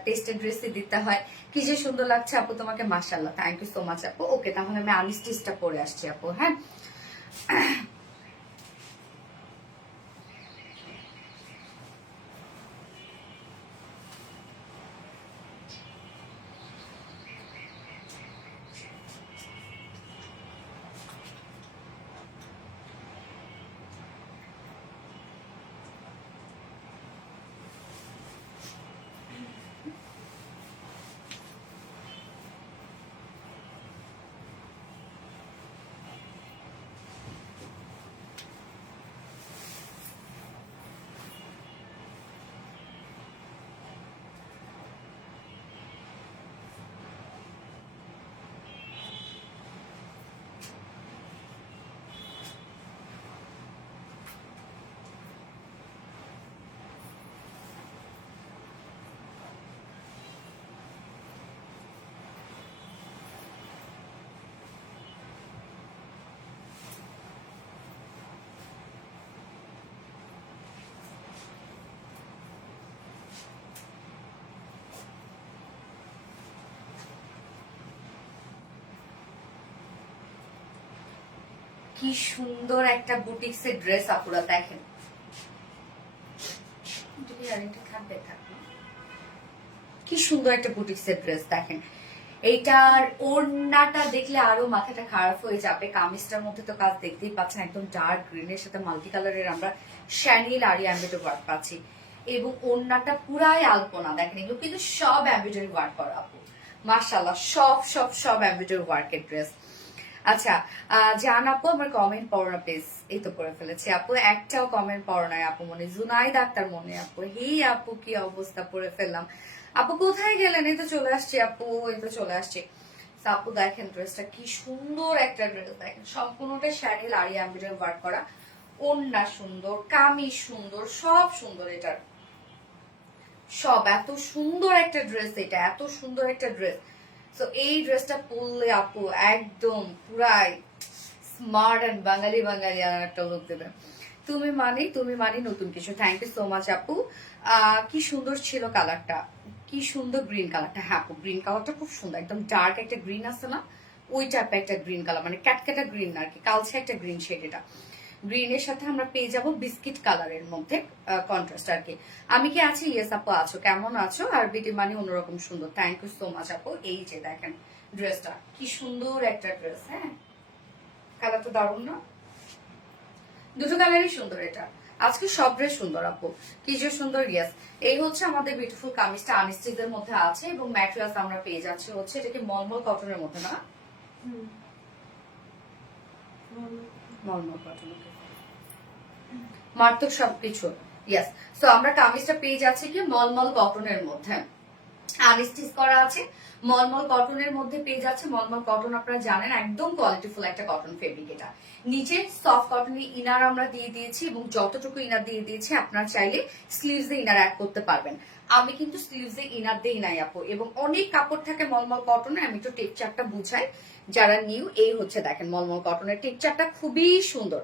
টেস্টেড ড্রেসই দিতে হয়। কি যে সুন্দর লাগছে আপু তোমাকে, মাশাআল্লাহ, থ্যাংক ইউ সো মাচ আপু। ওকে তাহলে আমি আনস্টিচটা পরে আসছি আপু। হ্যাঁ কি সুন্দর একটা বুটিক্সের ড্রেস আপুরা দেখেন। কি সুন্দর একটা বুটিক্সের ড্রেস দেখেন। এইটার ওড়নাটা দেখলে আরো মাথাটা খারাপ হয়ে যাবে। কামিজটার মধ্যে তো কাজ দেখতেই পাচ্ছেন, একদম ডার্ক গ্রিনের সাথে মাল্টি কালারের আমরা শ্যানিল আর এমব্রয়ডারি ওয়ার্ক পাচ্ছি, এবং ওড়নাটা পুরাই আলপনা দেখেন। এগুলো কিন্তু সব এমব্রয়ডারি ওয়ার্ক করা আপু, মাশাআল্লাহ, সব সব সব এমব্রয়ডারি ওয়ার্কের ড্রেস। আচ্ছা জান আপু আমার কমেন্ট পড়ো না প্লিজ। এই তো পড়ে ফেলেছি আপু, একটাও কমেন্ট পড়ো নাই আপু। মনে জুনাইদ আক্তার মনে আপু, হি আপু কি অবস্থা, পড়ে ফেললাম আপু। কোথায় গেলেন? এই তো চলে আসছি আপু, এই তো চলে আসছি। আপু দেখেন ড্রেসটা কি সুন্দর একটা ড্রেস দেখেন, সম্পূর্ণটা শাড়ির আড়ি এমব্রয়ডারি ওয়ার্ক করা, ওড়না সুন্দর, কামিজ সুন্দর, সব সুন্দর। এটার সব এত সুন্দর একটা ড্রেস, এটা এত সুন্দর একটা ড্রেস। তো এই ড্রেসটা পরলে আপু একদম পুরাই স্মার্ট এন্ড বাঙালি বাঙালি একটা লুক দেবে। তুমি মানি নতুন কিছু। থ্যাংক ইউ সো মাচ আপু। কি সুন্দর ছিল কালারটা, কি সুন্দর গ্রিন কালারটা। হ্যাঁ আপু গ্রিন কালারটা খুব সুন্দর, একদম ডার্ক একটা গ্রিন আছে না, ওই টাইপের একটা গ্রিন কালার, মানে ক্যাটক্যাটা গ্রিন আর কি, কালচে একটা গ্রিন শেড। এটা গ্রিনের সাথে আমরা পেয়ে যাব বিস্কিট কালারের মধ্যে কন্ট্রাস্ট আর কি। আমি কি আছি? ইয়েস আপু আছো, কেমন আছো? আর বিটি মানি অন্যরকম সুন্দর, থ্যাংক ইউ সো মাচ আপু। এই যে দেখেন ড্রেসটা কি সুন্দর একটা ড্রেস। হ্যাঁ কালারটা দারুণ না, দুটো কালারই সুন্দর। এটা আজকে সব ড্রেস সুন্দর আপু, কি যে সুন্দর। ইয়েস, এই হচ্ছে আমাদের বিউটিফুল কামিজটা আনস্টিচের মধ্যে আছে এবং ম্যাটেরিয়ালস আমরা পেয়ে যাচ্ছি হচ্ছে এটাকে মলমল কটনের মধ্যে, না মলমল কটন, মারাত্মক সবকিছু। ইয়েস, সো আমরা কামিজটা পেয়ে যাচ্ছি কি মলমল কটনের মধ্যে, আনস্টিচ করা আছে, মলমল কটনের মধ্যে পেয়ে যাচ্ছে। মলমল কটন আপনারা জানেন একদম কোয়ালিটিফুল একটা কটন ফেব্রিক। এটা নিচে সফট কটনের ইনার আমরা দিয়ে দিয়েছি এবং যতটুকু ইনার দিয়ে দিয়েছি আপনারা চাইলে স্লিভস এ ইনার অ্যাড করতে পারবেন। আমি কিন্তু স্লিভস এ ইনার দেই নাই আপু, এবং অনেক কাপড় থাকে মলমল কটনে। আমি একটু টেক্সচারটা বুঝাই যারা নিউ। এই হচ্ছে দেখেন মলমল কটনের টেক্সচারটা খুবই সুন্দর,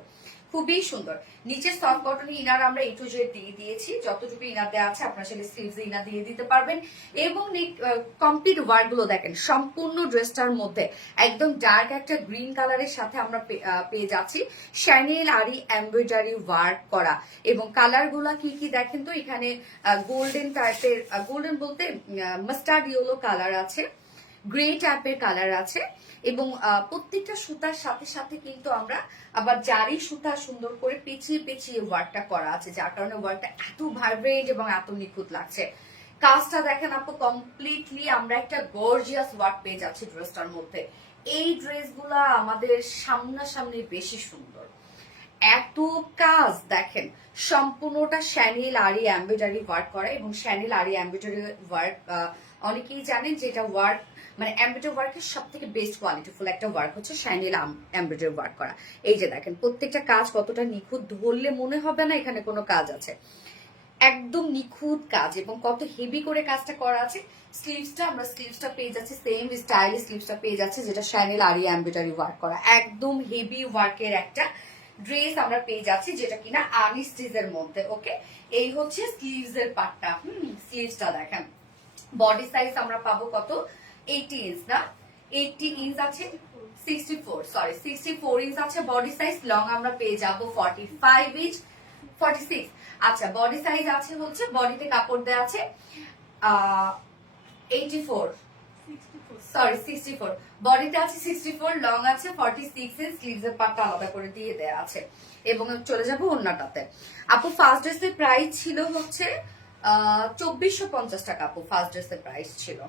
খুবই সুন্দর। নিচে সফট কটন ইনার আমরা এ টু জেড দিয়ে দিয়েছি, যতটুকু ইনার দেওয়া আছে আপনারা সেটা স্লিভস ইনার দিয়ে দিতে পারবেন। এবং কমপ্লিট ওয়ার্ক গুলো দেখেন, সম্পূর্ণ ড্রেসটার মধ্যে একদম ডার্ক একটা গ্রিন কালারের সাথে আমরা পেয়ে যাচ্ছি শ্যানেল আরি এমব্রয়ডারি ওয়ার্ক করা। এবং কালার গুলা কি কি দেখেন তো, এখানে গোল্ডেন টাইপের, গোল্ডেন বলতে মাস্টার্ড ইয়েলো কালার আছে, গ্রে টাইপের কালার আছে, এবং প্রত্যেকটা সুতার সাথে সাথে কিন্তু আমরা আবার জারি সুতা সুন্দর করে পেঁচিয়ে পেঁচিয়ে ওয়ার্কটা করা আছে, যার কারণে ওয়ার্কটা এত ভাইব্রেন্ট এবং এত নিখুঁত লাগছে। কাজটা দেখেন আপু, কমপ্লিটলি আমরা একটা গর্জিয়াস ওয়ার্ক পেয়ে যাচ্ছি ড্রেসটার মধ্যে। এই ড্রেসগুলা আমাদের সামনাসামনি বেশি সুন্দর, এত কাজ দেখেন, সম্পূর্ণটা শ্যানেল আরি এমব্রয়ডারি ওয়ার্ক করা। এবং শ্যানেল আরি এমব্রয়ডারি ওয়ার্ক অনেকেই জানেন যে এটা ওয়ার্ক মানে এমব্রয়ডারি ওয়ার্কের সব থেকে বেস্ট কোয়ালিটিফুল একটা ওয়ার্ক হচ্ছে শ্যানেল এমব্রয়ডারি ওয়ার্ক করা। এই যে দেখেন প্রত্যেকটা কাজ কতটা নিখুঁত, ধরলে মনে হবে না এখানে কোনো কাজ আছে, একদম নিখুঁত কাজ এবং কত হেভি করে কাজটা করা আছে। স্লিভসটা পেয়ে যাচ্ছে সেম স্টাইলে, স্লিভসটা পেয়ে যাচ্ছে যেটা শ্যানেল আরি এমব্রয়ডারি ওয়ার্ক করা, একদম হেভি ওয়ার্কের একটা ড্রেস আমরা পেয়ে যাচ্ছি, যেটা কিনা আনস্টিচের মধ্যে। ওকে, এই হচ্ছে স্লিভস এর পার্টটা। স্লিভসটা দেখেন, বডি সাইজ আমরা পাবো কত, 80 ইঞ্চ না, 80 ইঞ্চ আছে, 64 ইঞ্চ আছে বডি সাইজ। লং আমরা পেয়ে যাব 45 ইঞ্চ, 46। আচ্ছা, বডি সাইজ আছে হচ্ছে, বডিতে কাপড় দেওয়া আছে 64, বডিতে আছে 64, লং আছে 46 ইঞ্চ, স্লিভস এর পার্টটা আলাদা করে দিয়ে দেয়া আছে। এবং চলে যাব ওন্নাটাতে। আপু ফার্স্ট ড্রেসের প্রাইস ছিল হচ্ছে 2450 টাকা। আপু ফার্স্ট ড্রেসের প্রাইস ছিল।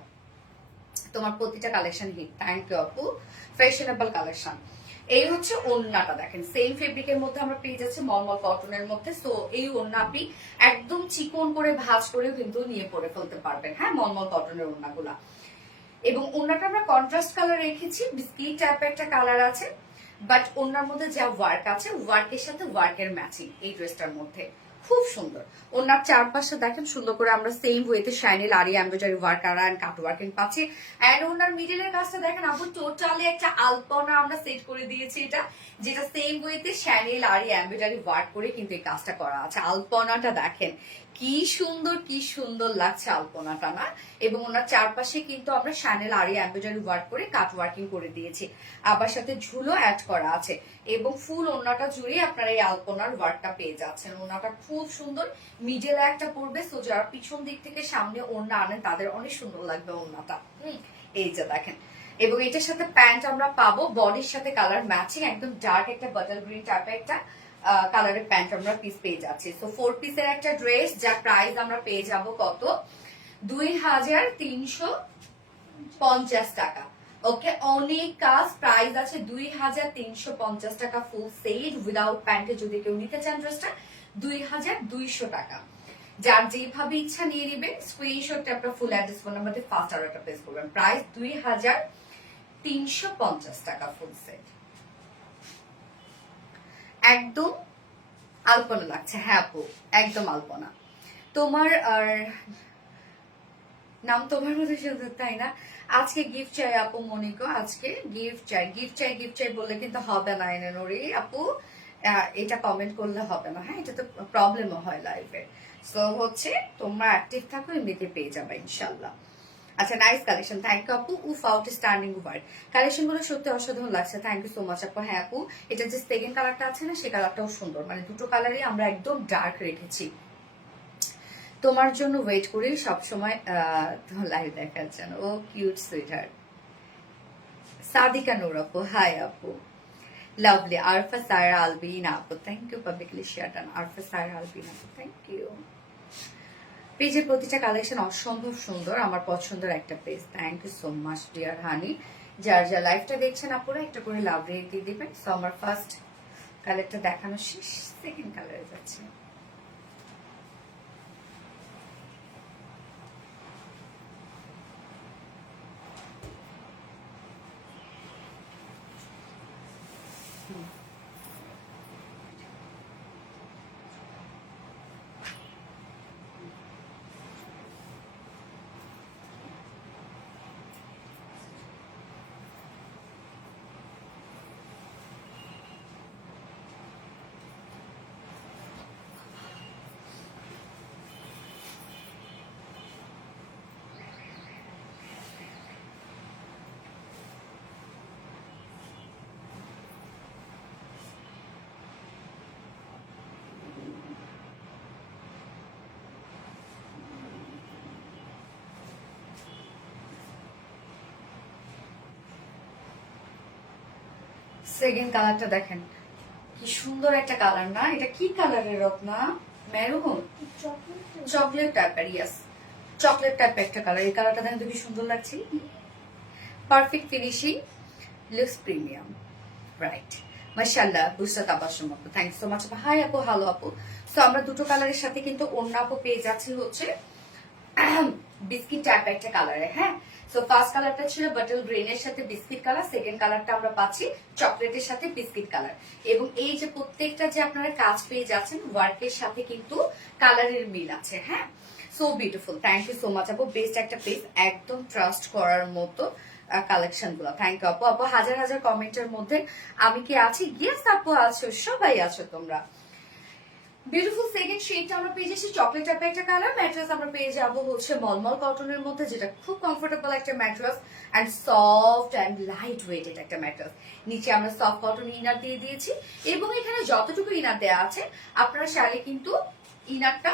তোমার প্রতিটা কালেকশন হিট, থ্যাংক ইউ আপু, ফ্যাশনেবল কালেকশন। এই হচ্ছে ওন্নাটা দেখেন, সেম ফেব্রিকের মধ্যে আমরা পেয়ে যাচ্ছি মলমল কটনের মধ্যে। তো এই ওন্না আপনি একদম চিকন করে ভাঁজ করেও কিন্তু নিয়ে পরে ফেলতে পারবেন। হ্যাঁ, মলমল কটনের ওন্নাগুলা। এবং ওন্নাটা আমরা কন্ট্রাস্ট কালার রেখেছি, বিস্কিট টাইপের একটা কালার আছে, বাট ওন্নার মধ্যে যা ওয়ার্ক আছে ওয়ার্কের সাথে ওয়ার্কের ম্যাচিং এই ড্রেসটার মধ্যে খুব সুন্দর। ওনার চারপাশে দেখেন সুন্দর করে আমরা সেম ওয়েতে শাইনেল আরি এমব্রয়ডারি ওয়ার্ক আর কাট ওয়ার্কিং পাচ্ছি। এন্ড ওনার মিডলের কাজটা দেখেন আপু, টোটালি একটা আলপনা আমরা সেট করে দিয়েছি, এটা যেটা সেম ওয়েতে শাইনেল আরি এমব্রয়ডারি ওয়ার্ক করে কিন্তু এই কাজটা করা আছে। আলপনাটা দেখেন কি সুন্দর, কি সুন্দর লাগছে আলপনাটা না। এবং ওনার চারপাশে কিন্তু আমরা শাইনেল আরি এমব্রয়ডারি ওয়ার্ক করে কাট ওয়ার্কিং করে দিয়েছি, আবার সাথে ঝুলো অ্যাড করা আছে। এবং ফুল ওন্নাটা জুড়ে আপনারা এই আলপনার ওয়ার্কটা পেয়ে যাচ্ছেন। ওন্নাটা খুব সুন্দর, মিডলে একটা পড়বে, সো যারা পিছন দিক থেকে সামনে ওন্না আনেন তাদের অনেক সুন্দর লাগবে ওন্নাটা। এই যে দেখেন, এবং এটার সাথে প্যান্ট আমরা পাবো বডির সাথে কালার ম্যাচিং, একদম ডার্ক একটা বাটার গ্রিন টাইপের একটা কালারের প্যান্ট আমরা পিস পেয়ে যাচ্ছি। সো 4 পিসের একটা ড্রেস, যার প্রাইস আমরা পেয়ে যাব কত, 2350 টাকা। ওকে, অনেক কাজ, প্রাইস আছে 2350 টাকা ফুল সেট উইদাউট প্যান্টে। যদি কেউ নিতে চান ড্রেসটা 2200 টাকা। যার যেভাবে ইচ্ছা নিয়ে নেবেন, স্ক্রিনশটটা আপনার ফুল অ্যাড্রেস ফোন নাম্বারে ফার্স্ট আর একটা প্লেস করবেন। প্রাইস 2350 টাকা ফুল সেট। একদম আলপনা লাগছে। হ্যাঁ আপু, একদম আলপনা। তোমার আর নাম তোমার মধ্যে শুধু তাই না। আজকে গিফট চাই আপু মনিকো, আজকে গিফট চাই, গিফট চাই, গিফট চাই বললে কিন্তু হবে না এনে আপু, এটা কমেন্ট করলে হবে না। হ্যাঁ, এটা তো প্রবলেমও হয় লাইফে। সো হচ্ছে তোমরা অ্যাক্টিভ থাকো, এমনিতে পেয়ে যাবে ইনশাল্লাহ। আচ্ছা, নাইস কালেকশন, থ্যাংক ইউ আপু। উফ, আউটস্ট্যান্ডিং ওয়ার্ড, কালেকশন গুলো সত্যি অসাধারণ লাগছে, থ্যাংক ইউ সো মাচ আপু। হ্যাঁ আপু, এটা যে সেকেন্ড কালারটা আছে না, সেই কালারটাও সুন্দর, মানে দুটো কালারই আমরা একদম ডার্ক রেখেছি। তোমার জন্য ওয়েট করি সবসময় লাইভ দেখার জন্য। ও কিউট সুইটহার্ট। সাদিকা নূর আপু, হাই আপু, লাভলি আরফা সায়রা আলবিনা আপু, thank you publicly share done. Arfa Saira Albina আপু, থ্যাংক ইউ। পেজের প্রতিটা কালেকশন অসম্ভব সুন্দর, আমার পছন্দের একটা page. Thank you so much dear honey. যার যা লাইভটা দেখছেন আপনারা একটা করে লাভ রেট দিয়ে দিবেন। সো আমার ফার্স্ট কালারটা দেখানো শেষ, সেকেন্ড কালারে যাচ্ছে। সেকেন্ড কালারটা দেখেন, কি সুন্দর একটা কালার না? এটা কি কালারের রত্না? মেরুন চকলেট টাইপের, ইয়েস চকলেট টাইপের একটা কালার। এই কালারটা দেখেন তো কি সুন্দর লাগছে, perfect finishing, looks premium, right. মাশাআল্লাহ, বুঝতে তাবাসসুম আপু, থ্যাংকস সো মাচ। হাই আপু, হ্যালো আপু। সো আমরা দুটো কালারের সাথে কিন্তু ওড়না আপু পেয়ে যাচ্ছি হচ্ছে বিস্কিট টাইপের একটা কালারে। হ্যাঁ, সো ফার্স্ট কালারটা ছিল বাটল গ্রিনের সাথে বিস্কিট কালার, সেকেন্ড কালারটা আমরা পাচ্ছি চকলেটের সাথে বিস্কিট কালার। এবং এই যে প্রত্যেকটা যে আপনারা কাজ পেয়ে যাচ্ছেন ওয়ার্কের সাথে কিন্তু কালারের মিল আছে। হ্যাঁ, so beautiful, thank you so much আপু, বেস্ট একটা পেজ, একদম ট্রাস্ট করার মতো কালেকশন গুলো। থ্যাংক ইউ আপু। আপু হাজার হাজার কমেন্টের মধ্যে আমি কি আছি? ইয়েস আপু আছো, সবাই আছো তোমরা। বিউটিফুল সেকেন্ড শেডটা আমরা পেয়ে যাচ্ছি চকলেট টাইপের একটা কালার। ম্যাট্রেস আমরা পেয়ে যাবো হচ্ছে মলমল কটনের মধ্যে, যেটা খুব কমফোর্টেবল একটা mattress and soft and light weighted একটা ম্যাট্রেস। নিচে আমরা সফট কটন ইনার দিয়ে দিয়েছি এবং এখানে যতটুকু ইনার দেওয়া আছে আপনারা চাইলে কিন্তু ইনারটা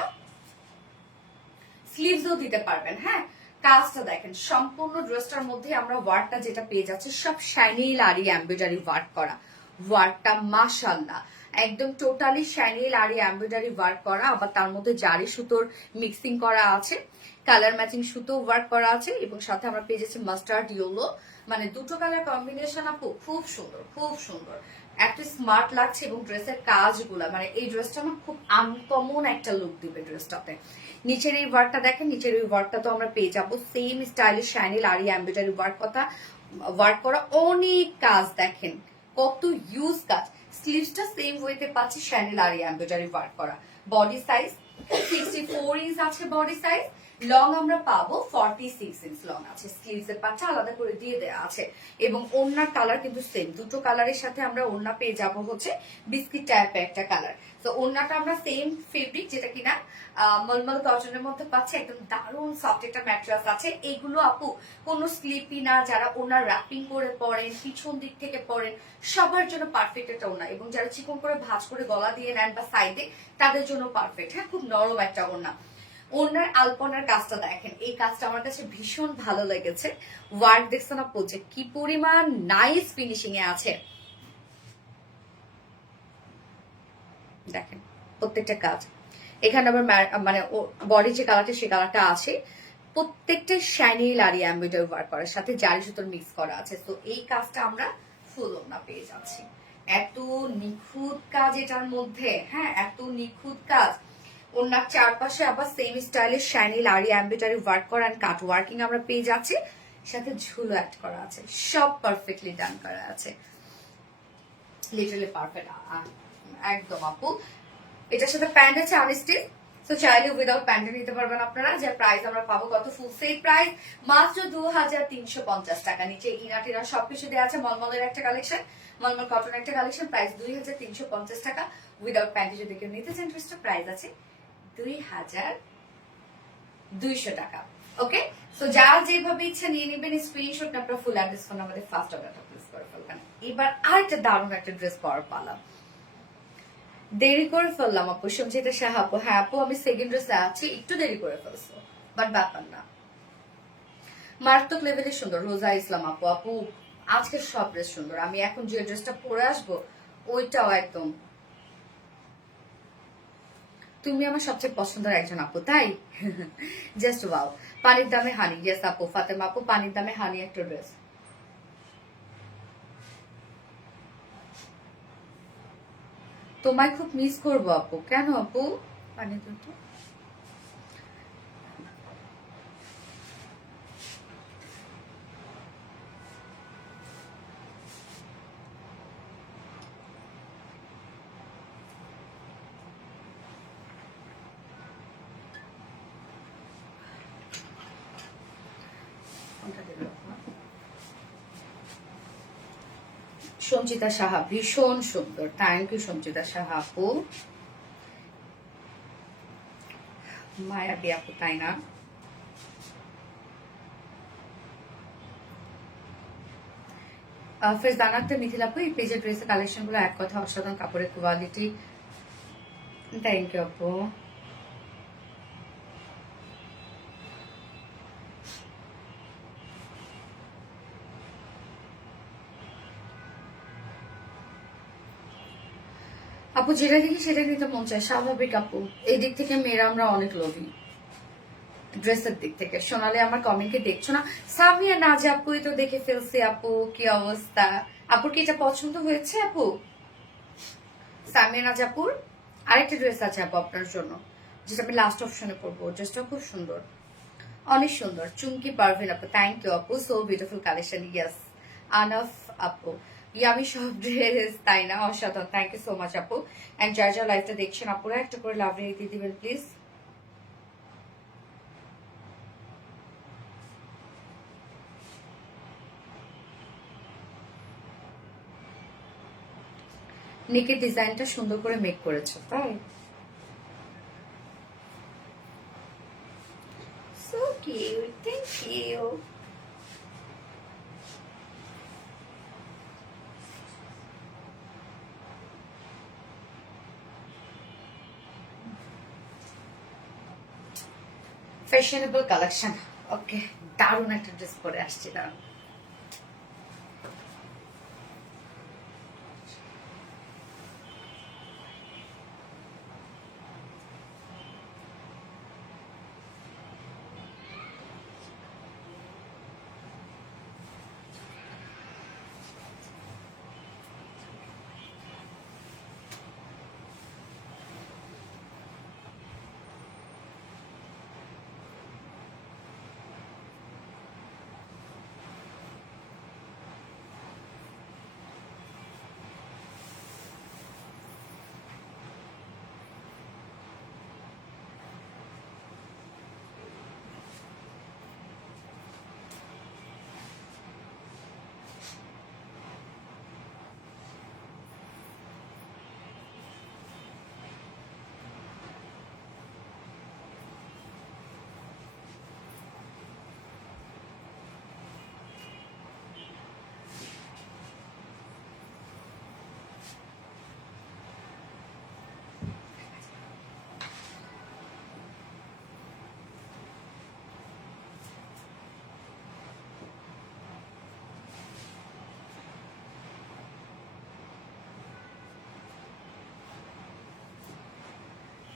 স্লিভসও দিতে পারবেন। হ্যাঁ, কাজটা দেখেন, সম্পূর্ণ ড্রেসটার মধ্যে আমরা ওয়ার্কটা যেটা পেয়ে যাচ্ছি সব শাইনি লারি এমব্রয়ডারি ওয়ার্ক করা। ওয়ার্কটা মাশাআল্লাহ একদম টোটালি শাইনি লারি এমব্রয়ডারি ওয়ার্ক করা, আবার তার মধ্যে জারি সুতোর মিক্সিং করা আছে, কালার ম্যাচিং সুতো ওয়ার্ক করা আছে এবং সাথে আমরা পেয়ে যাচ্ছি মাস্টার্ড ইয়েলো, মানে দুটো কালার কম্বিনেশন আপু খুব সুন্দর, খুব সুন্দর, একটা স্মার্ট লাগছে। এবং ড্রেসের কাজগুলা, মানে এই ড্রেসটা না খুব আনকমন একটা লুক দিবে ড্রেসটাতে। নিচের এই ওয়ার্কটা দেখেন, নিচের এই ওয়ার্কটা তো আমরা পেয়ে যাবো সেম স্টাইলিশ শাইনি লারি এমব্রয়ডারি ওয়ার্ক করা অনেক কাজ দেখেন, কত ইউজ কাজ। স্লিভসটা সেম ওয়েতে পাচ্ছি শাইনি লারি এমব্রয়ডারি ওয়ার্ক করা। বডি সাইজ 64 ইঞ্চ আছে বডি সাইজ, লং আমরা পাবো 46 ইঞ্চ লং আছে। স্লিভস এর পাটটা আলাদা করে দিয়ে দেওয়া আছে এবং ওড়নার কালার কিন্তু সেম, দুটো কালারের সাথে আমরা ওড়না পেয়ে যাবো হচ্ছে বিস্কিট টাইপের একটা কালার। তো ওড়নাটা আমরা সেম ফেব্রিক, যেটা কিনা মলমল কটনের মধ্যে পাচ্ছি, একদম দারুণ সফট একটা ম্যাট্রেস আছে। এইগুলো আপু কোনো স্লিপি না, যারা ওনার র্যাপিং করে পরেন, পিছন দিক থেকে পরেন, সবার জন্য পারফেক্ট একটা ওড়না। এবং যারা চিকন করে ভাঁজ করে গলা দিয়ে নেন বা সাইডে, তাদের জন্য পারফেক্ট। হ্যাঁ, খুব নরম একটা ওড়না। ওনার আলপনার কাজটা দেখেন, এই কাজটা আমার কাছে ভীষণ ভালো লেগেছে। ওয়ার্ক দেখছেন আপু যে কি পরিমাণ নাইস ফিনিশিং এ আছে, দেখেন প্রত্যেকটা কাজ। এখানে আবার মানে বডি যে কালারটা সেই কালারটা আছে, প্রত্যেকটা শাইনি লারি এমব্রয়ডারি ওয়ার্ক করার সাথে জারি সুতোর মিক্স করা আছে। তো এই কাজটা আমরা ফুল ওড়না পেয়ে যাচ্ছি। এত নিখুঁত কাজ এটার মধ্যে, হ্যাঁ এত নিখুঁত কাজ। ওনার চারপাশে আবার সেম স্টাইলের শাইনি লারি এমব্রয়ডারি ওয়ার্ক করা এন্ড কাট ওয়ার্কিং আমরা পেয়ে যাচ্ছি, সাথে ঝুলো অ্যাড করা আছে, সব পারফেক্টলি ডান করা আছে, লিটারালি পারফেক্ট একদম আপু। এটার সাথে প্যান্ট আছে আনস্টিচ, তো চাইলে উইদাউট প্যান্ট নিতে পারবেন আপনারা। যে প্রাইস আমরা পাবো কত, ফুল সেট প্রাইস মাত্র 2350 টাকা। নিচে ইনাটিরা সবকিছু দেওয়া আছে। মলমলের একটা কালেকশন, মলমল কটন একটা কালেকশন, প্রাইস 2350 টাকা। উইদাউট প্যান্ট যদি কেউ নিতে চান ড্রেসটা প্রাইস আছে 2200 টাকা। ওকে, সো যার যেভাবে ইচ্ছা নিয়ে নেবেন, স্ক্রিনশট আপনার ফুল অ্যাড্রেস ফোন আমাদের ফার্স্ট অর্ডারটা প্লেস করে ফেলবেন। এবার আরেকটা দারুণ একটা ড্রেস পাওয়ার পালা, দেরি করে ফেললাম আপু। সঞ্চিতা শাহ আপু, হ্যাঁ আপু আমি সেকেন্ড ড্রেসে আছি, একটু দেরি করে ফেলছো, বাট ব্যাপার না, মারাত্মক লেভেলে সুন্দর। রোজা ইসলাম আপু, আপু আজকের সব ড্রেস সুন্দর। আমি এখন যে ড্রেসটা পরে আসবো ওইটাও একদম। তুমি আমার সবচেয়ে পছন্দের একজন আপু, তাই? Just wow. পানির দামে হানি, ইয়েস আপু, ফাতেমা আপু, পানির দামে হানি একটা ড্রেস। তোমায় খুব মিস করবো আপু। কেন আপু? পানি দুটো সঞ্চিতা সাহা, ভীষণ সুন্দর, থ্যাংক ইউ সঞ্চিতা সাহা আপু। মায়াবী আপু, তাই না? ফেরদান আক্তার, মিথিলা আপু, এই পেজের ড্রেসের কালেকশন গুলো এক কথা অসাধারণ, কাপড়ের কোয়ালিটি। থ্যাংক ইউ আপু। আপু যেটা দেখি সেটা নিতে মন চায়, স্বাভাবিক আপু। এই দিক থেকে মেয়েরা আমরা অনেক লোভী, ড্রেসের দিক থেকে। সোনালি আমার কমেন্টকে দেখছো না? সামিয়া নাজ আপুই তো দেখে ফেলছে আপু, কি অবস্থা? আপুর কি এটা পছন্দ হয়েছে আপু? সামিয়া নাজ আপুর আরেকটা ড্রেস আছে আপু আপনার জন্য, যেটা আমি লাস্ট অপশনে পরবো। ড্রেসটা খুব সুন্দর, অনেক সুন্দর। চুমকি পারভিন আপু, থ্যাংক ইউ আপু, সো বিউটিফুল কালেকশন। ইয়াস আনফ আপু, ইয়ামি সব ড্রেস, তাই না? অসাধারণ, থ্যাংক ইউ সো মাচ আপু। এন্ড যার যার লাইফটা দেখছেন আপুরা, একটা করে লাভ রেখে দিয়ে দিবেন প্লিজ। নেকের ডিজাইনটা সুন্দর করে মেক করেছে, তাই? So cute, thank you. Fashionable collection. Okay, দারুণ একটা ড্রেস পরে আসছি, দারুণ।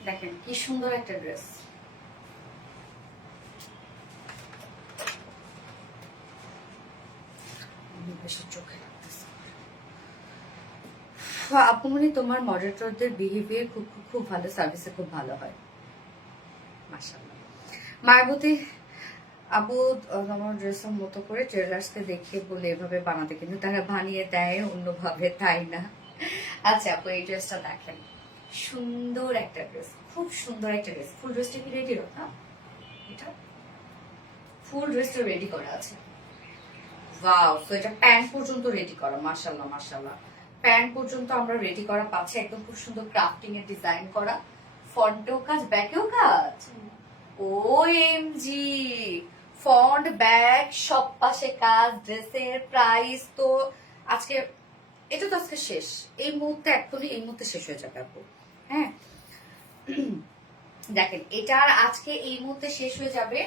দেখেন কি সুন্দর একটা ড্রেস। চোখে লাগতেছে আপুমনি, তোমার মডারেটরদের বিহেভিয়ার খুব খুব খুব ভালো, সার্ভিসে খুব ভালো হয়, মাশাআল্লাহ। মায়াবতী আপু, আমার ড্রেসের মতো করে ট্রেলার্সকে দেখে বলে এভাবে বানাতে, কিন্তু তারা বানিয়ে দেয় অন্যভাবে, তাই না? আচ্ছা আপু, এই ড্রেসটা দেখেন, সুন্দর একটা ড্রেস, খুব সুন্দর একটা ড্রেস। ফুল ড্রেসটা কি রেডি না? এটা ফুল ড্রেসটা রেডি করা আছে। ওয়াও, তো এটা প্যান্ট পর্যন্ত রেডি করা, মাশাআল্লাহ মাশাআল্লাহ। প্যান্ট পর্যন্ত আমরা রেডি করা পাচ্ছি, একদম খুব সুন্দর ক্রাফটিং এর ডিজাইন করা, ফ্রন্টেও কাজ ব্যাকেও কাজ। ওএমজি, ফ্রন্ট ব্যাক সব পাশে কাজ। ড্রেসের প্রাইস তো আজকে, এটা তো আজকে শেষ, এই মুহূর্তে এখনই এই মুহূর্তে শেষ হয়ে যাবে আপু। হ্যাঁ, দেখেন এটার আজকে এই মুহূর্তে শেষ হয়ে যাবে।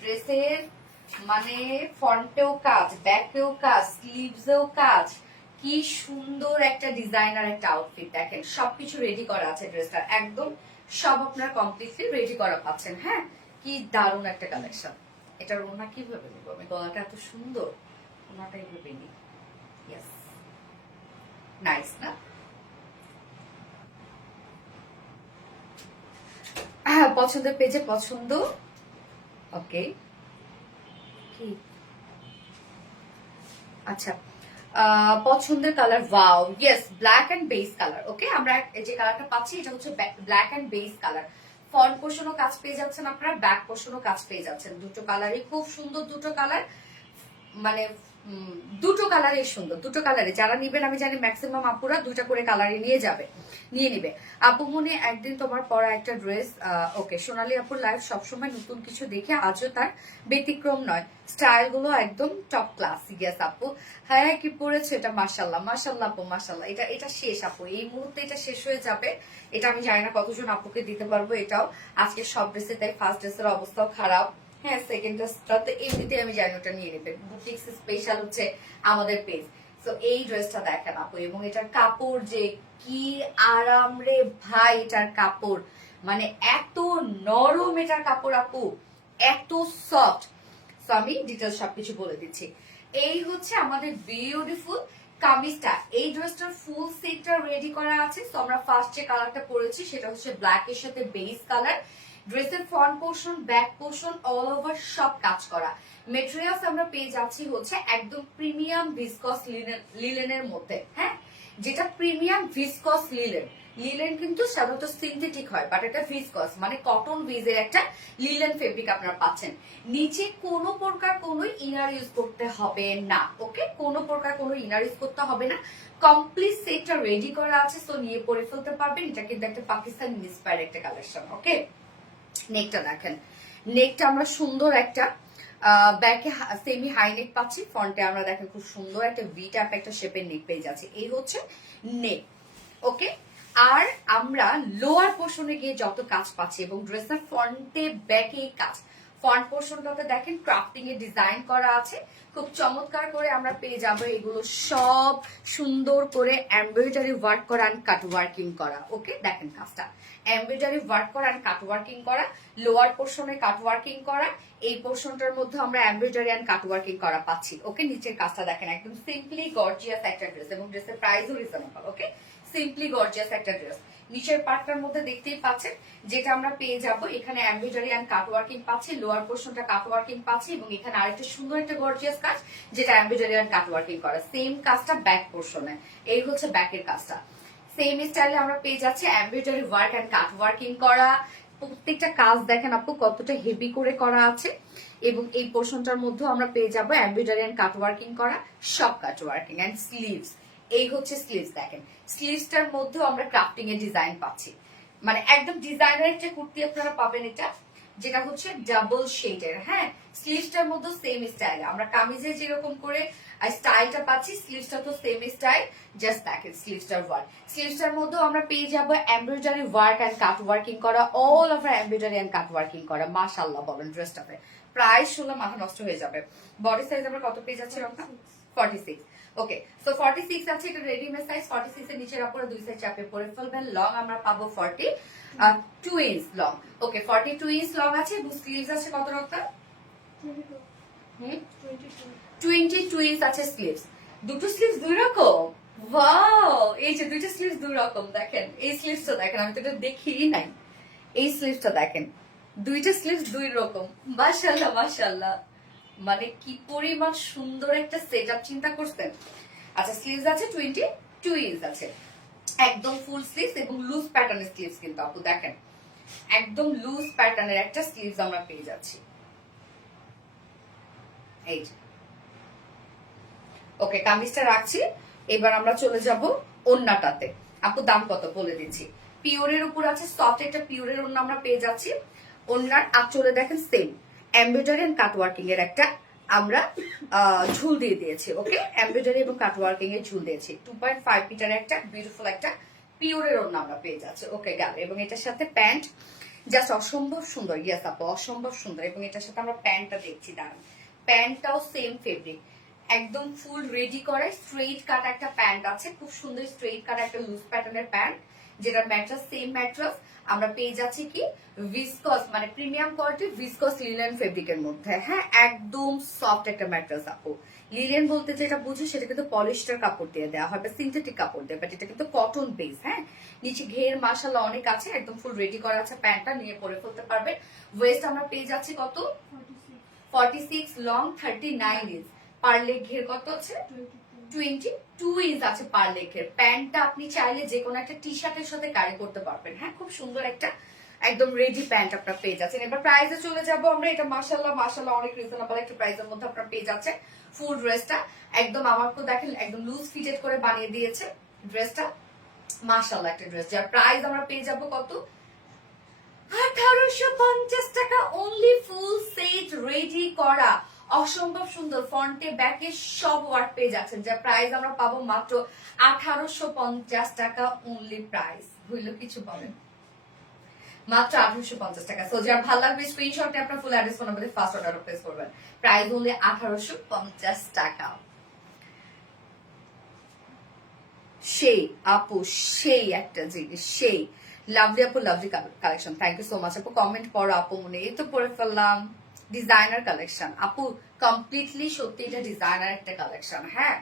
ড্রেসের মানে ফ্রন্টেও কাজ, ব্যাকেও কাজ, স্লিভসেও কাজ, কি সুন্দর একটা ডিজাইনার একটা আউটফিট দেখেন, সবকিছু রেডি করা আছে ড্রেসটা, একদম সব আপনার কমপ্লিটলি রেডি করা পাচ্ছেন। হ্যাঁ, কি দারুণ একটা কালেকশন। এটার ওনা কিভাবে নিব আমি, গলাটা এত সুন্দর, ওনাটা এইভাবে নিই। ইয়েস, নাইস না? হ্যাঁ, পছন্দের পেজে পছন্দ। ওকে, কি আচ্ছা, পছন্দের colour, wow yes, black and base colour. Okay, আমরা যে কালারটা পাচ্ছি এটা হচ্ছে black and base colour. Front পোর্শনও কাজ পেয়ে যাচ্ছেন আপনারা, ব্যাক পোর্শনও কাজ পেয়ে যাচ্ছেন। দুটো কালারই খুব সুন্দর, দুটো কালার মানে দুটো কালারই সুন্দর, দুটো কালারে যারা নিবেন আমি জানি ম্যাক্সিমাম আপুরা দুটা করে কালারই নিয়ে নিবে। আপু মনে একদিন তোমার পরা একটা ড্রেস, ওকে, সোনালী আপুর লাইফ সবসময় নতুন কিছু দেখে, আজও তার ব্যতিক্রম নয়, স্টাইল গুলো একদম টপ ক্লাস। ইয়েস আপু, হ্যাঁ কি পরেছে এটা, মাশাল্লাহ মাশাল্লাহ আপু মাশাল্লাহ। এটা শেষ আপু, এই মুহূর্তে এটা শেষ হয়ে যাবে। এটা আমি জানি না কতজন আপুকে দিতে পারবো এটাও। আজকে সব ড্রেসে তাই ফার্স্ট ড্রেসের অবস্থাও খারাপ। হ্যাঁ, সেকেন্ড ড্রেসটা তো এমনিতে আমি জানি ওটা নিয়ে নেবে, বুটিক্স স্পেশাল হচ্ছে আমাদের পেজ। তো এই ড্রেসটা দেখেন আপু, এবং এটার কাপড় যে কি আরাম রে ভাই, এটার কাপড় মানে এত নরম, এটার কাপড় আপু এত সফট। তো আমি ডিটেলস সবকিছু বলে দিচ্ছি। এই হচ্ছে আমাদের বিউটিফুল কামিজটা। এই ড্রেসটার ফুল সেটটা রেডি করা আছে। তো আমরা ফার্স্ট যে কালারটা পরেছি সেটা হচ্ছে ব্ল্যাক এর সাথে বেস কালার। ড্রেসের front portion, back portion all over সব কাজ করা। মেটেরিয়ালস আমরা পেয়ে যাচ্ছি হচ্ছে একদম প্রিমিয়াম ভিসকস লিলেনের মধ্যে। হ্যাঁ, যেটা প্রিমিয়াম ভিসকস লিলেন। লিলেন কিন্তু সাধারণত সিনথেটিক হয়, বাট এটা ভিসকস মানে কটন বেজের একটা লিলেন ফেব্রিক আপনারা পাচ্ছেন। নিচে কোনো প্রকার কোনো ইনার ইউজ করতে হবে না। ওকে, কোনো প্রকার কোনো ইনার ইউজ করতে হবে না। কমপ্লিট সেটটা রেডি করা আছে, সো নিয়ে পরে ফেলতে পারবেন। এটা কিন্তু একটা পাকিস্তান ইন্সপায়ার্ড একটা কালেকশন। ওকে, নেকটা দেখেন, নেকটা আমরা সুন্দর একটা ব্যাকে সেমি হাই নেক পাচ্ছি, ফ্রন্টে আমরা দেখেন খুব সুন্দর একটা ভি টাইপ একটা শেপের নেক পেয়ে যাচ্ছি। এই হচ্ছে নেক। ওকে, আর আমরা লোয়ার পোর্শনে গিয়ে যত কাজ পাচ্ছি, এবং ড্রেসের ফ্রন্টে ব্যাকে কাজ, ফ্রন্ট পোর্শনটাতে দেখেন ক্রাফটিং এ ডিজাইন করা আছে, খুব চমৎকার করে আমরা পেয়ে যাব। এগুলো সব সুন্দর করে এমব্রয়ডারি ওয়ার্ক করা অ্যান্ড কাট ওয়ার্কিং করা। ওকে, দেখেন কাজটা এমব্রয়ডারি ওয়ার্ক করা অ্যান্ড কাট ওয়ার্কিং করা, লোয়ার পোর্শনে কাট ওয়ার্কিং করা, এই পোর্শনটার মধ্যে আমরা এমব্রয়ডারি অ্যান্ড কাট ওয়ার্কিং করা পাচ্ছি। ওকে, নিচের কাজটা দেখেন, একদম সিম্পলি গর্জিয়াস একটা ড্রেস, এবং ড্রেসের প্রাইসও রিজনেবল। ওকে, সিম্পলি গর্জিয়াস একটা ড্রেস। নিচের পার্টটার মধ্যে দেখতেই পাচ্ছেন যেটা আমরা পেয়ে যাব, এখানে এমব্রয়ডারি অ্যান্ড কাট ওয়ার্কিং পাচ্ছি, লোয়ার পোর্শনটা কাট ওয়ার্কিং পাচ্ছি, এবং এখানে আরেকটা সুন্দর একটা গর্জিয়াস কাজ যেটা এমব্রয়ডারি অ্যান্ড কাট ওয়ার্কিং করা। সেম কাজটা ব্যাক পোর্শনে, এই হচ্ছে ব্যাকের কাজটা। সেম স্টাইলে আমরা পেয়ে যাচ্ছি embroidery work and cut working করা। প্রত্যেকটা কাজ দেখেন আপু কতটা হেভি করে করা আছে, এবং এই পোর্শনটার মধ্যে আমরা পেয়ে যাবো এমব্রয়ডারি অ্যান্ড কাট ওয়ার্কিং করা, সব কাট ওয়ার্কিং অ্যান্ড স্লিভস। এই হচ্ছে স্লিভস, দেখেন স্লিভসটার মধ্যেও আমরা ক্রাফটিং এর ডিজাইন পাচ্ছি, মানে একদম ডিজাইনার একটা কুর্তি আপনারা পাবেন এটা, যেটা হচ্ছে ডাবল শেডের। হ্যাঁ, স্লিভসটার মধ্যে সেম স্টাইল, আমরা কামিজে যেরকম করে স্টাইলটা পাচ্ছি, স্লিভসটা তো সেম স্টাইল, জাস্ট দেখেন স্লিভসটার ওয়ার্ক। স্লিভসটার মধ্যেও আমরা পেয়ে যাব embroidery work and cut working করা, all over embroidery and cut working করা। মাশাআল্লাহ বলেন ড্রেসটাতে, প্রাইস শুনলে মাথা নষ্ট হয়ে যাবে। বডি সাইজ আমরা কত পেয়ে যাচ্ছি রক্ষা? 46। ওকে, সো 46 আছে, এটা রেডিমেড সাইজ। 46 এর নিচের উপরে দুই সাইড চাপে পরে ফেলবেন। লং আমরা পাবো 42 ইঞ্চ লং। ওকে, 42 ইঞ্চ লং আছে, এবং স্লিভস আছে কত রকম? 22 ইঞ্চ আছে স্লিভস। দুটো স্লিভস দুই রকম, ওয়াও! এই যে দুইটা স্লিভস দুই রকম, দেখেন এই স্লিভসটা দেখেন, আমি তো এটা দেখিই নাই। এই স্লিভসটা দেখেন, দুইটা স্লিভস দুই রকম। মাশাআল্লাহ মাশাআল্লাহ, মানে কি পরিমাণ সুন্দর একটা সেটআপ, চিন্তা করছেন? আচ্ছা, স্লিভস আছে 22 ইঞ্চ আছে, একদম ফুল স্লিভস এবং লুজ প্যাটার্নের স্লিভস, কিন্তু আপু দেখেন একদম লুজ প্যাটার্নের একটা স্লিভস আমরা পেয়ে যাচ্ছি। এই যে, ওকে, কামিজটা রাখছি। এবার আমরা চলে যাব ওন্নাটাতে। আপু দাম কত বলে দিচ্ছি। পিওরের উপর আছে, সফট একটা পিওরের ওন্না আমরা পেয়ে যাচ্ছি। ওন্নার আঁচলে দেখেন same embroidery and cut working এর একটা আমরা ঝুল দিয়ে দিয়েছি। ওকে, এমব্রয়ডারি এবং কাট ওয়ার্কিং এর ঝুল দিয়েছি। 2.5 মিটারের একটা বিউটিফুল একটা পিওরের ওন্না আমরা পেয়ে যাচ্ছি। ওকে, গেল। এবং এটার সাথে প্যান্ট জাস্ট অসম্ভব সুন্দর। ইয়েস আপু, অসম্ভব সুন্দর। এবং এটার সাথে আমরা প্যান্টটা দেখছি, দাঁড়ান, প্যান্টটাও সেম ফেব্রিক, একদম ফুল রেডি করে স্ট্রেইট কাট একটা প্যান্ট আছে, খুব সুন্দর স্ট্রেইট কাট একটা লুজ প্যাটার্নের প্যান্ট, যেটার ম্যাট্রাস সেম ম্যাট্রাস। আমরা পেয়ে যাচ্ছি কি ভিসকস, মানে প্রিমিয়াম কোয়ালিটি ভিসকস লিনেন ফেব্রিকের মধ্যে। হ্যাঁ, একদম সফট একটা ম্যাট্রাস আপু। লিনেন বলতে যেটা বুঝি সেটা কিন্তু পলিস্টার কাপড় দিয়ে দেওয়া হয় বা সিনথেটিক কাপড় দিয়ে, বাট এটা কিন্তু কটন বেস। হ্যাঁ, নিচে ঘের মাশাআল্লাহ অনেক আছে, একদম ফুল রেডি করা আছে, প্যান্টটা নিয়ে পরে ফেলতে পারবেন। ওয়েস্ট আমরা পেয়ে যাচ্ছি কত 46, লং 39 ইঞ্চ, পার লেগ ঘের কত আছে 22 ইঞ্চ আছে পার লেগের। প্যান্টটা আপনি চাইলে যে কোনো একটা টি শার্টের সাথে ক্যারি করতে পারবেন। হ্যাঁ, খুব সুন্দর একটা একদম রেডি প্যান্ট আপনারা পেয়ে যাচ্ছেন। এবার প্রাইসে চলে যাবো আমরা। এটা মাশাআল্লাহ অনেক রিজনেবল একটা প্রাইসের মধ্যে আপনারা পেয়ে যাচ্ছেন। ফুল ড্রেসটা একদম আমাকে দেখেন একদম লুজ ফিটেড করে বানিয়ে দিয়েছে ড্রেসটা। মাশাআল্লাহ একটা ড্রেস, যার প্রাইস আমরা পেয়ে যাবো কত 1850 টাকা অনলি। ফুল সেট রেডি করা, অসম্ভব সুন্দর ফ্রন্টে ব্যাকে সব ওয়ার্ক পেয়ে যাচ্ছেন, যার প্রাইস আমরা পাবো মাত্র 1850 টাকা অনলি। প্রাইস হইলো কিছু বলেন, মাত্র 1850 টাকা। সো যার ভালো লাগবে স্ক্রিনশটে আপনার ফুল অ্যাড্রেস ফোন নাম্বারে ফার্স্ট অর্ডার প্লেস করবেন। প্রাইস অনলি 1850 টাকা। সেই আপু সেই একটা জিনিস, সেই লাভলি আপু, lovely collection. Thank you so much আপু, কমেন্ট পড়ো আপু। মনে এই তো পড়ে ফেললাম ডিজাইনার কালেকশন আপু, কমপ্লিটলি সত্যি এটা ডিজাইনার একটা কালেকশন। হ্যাঁ,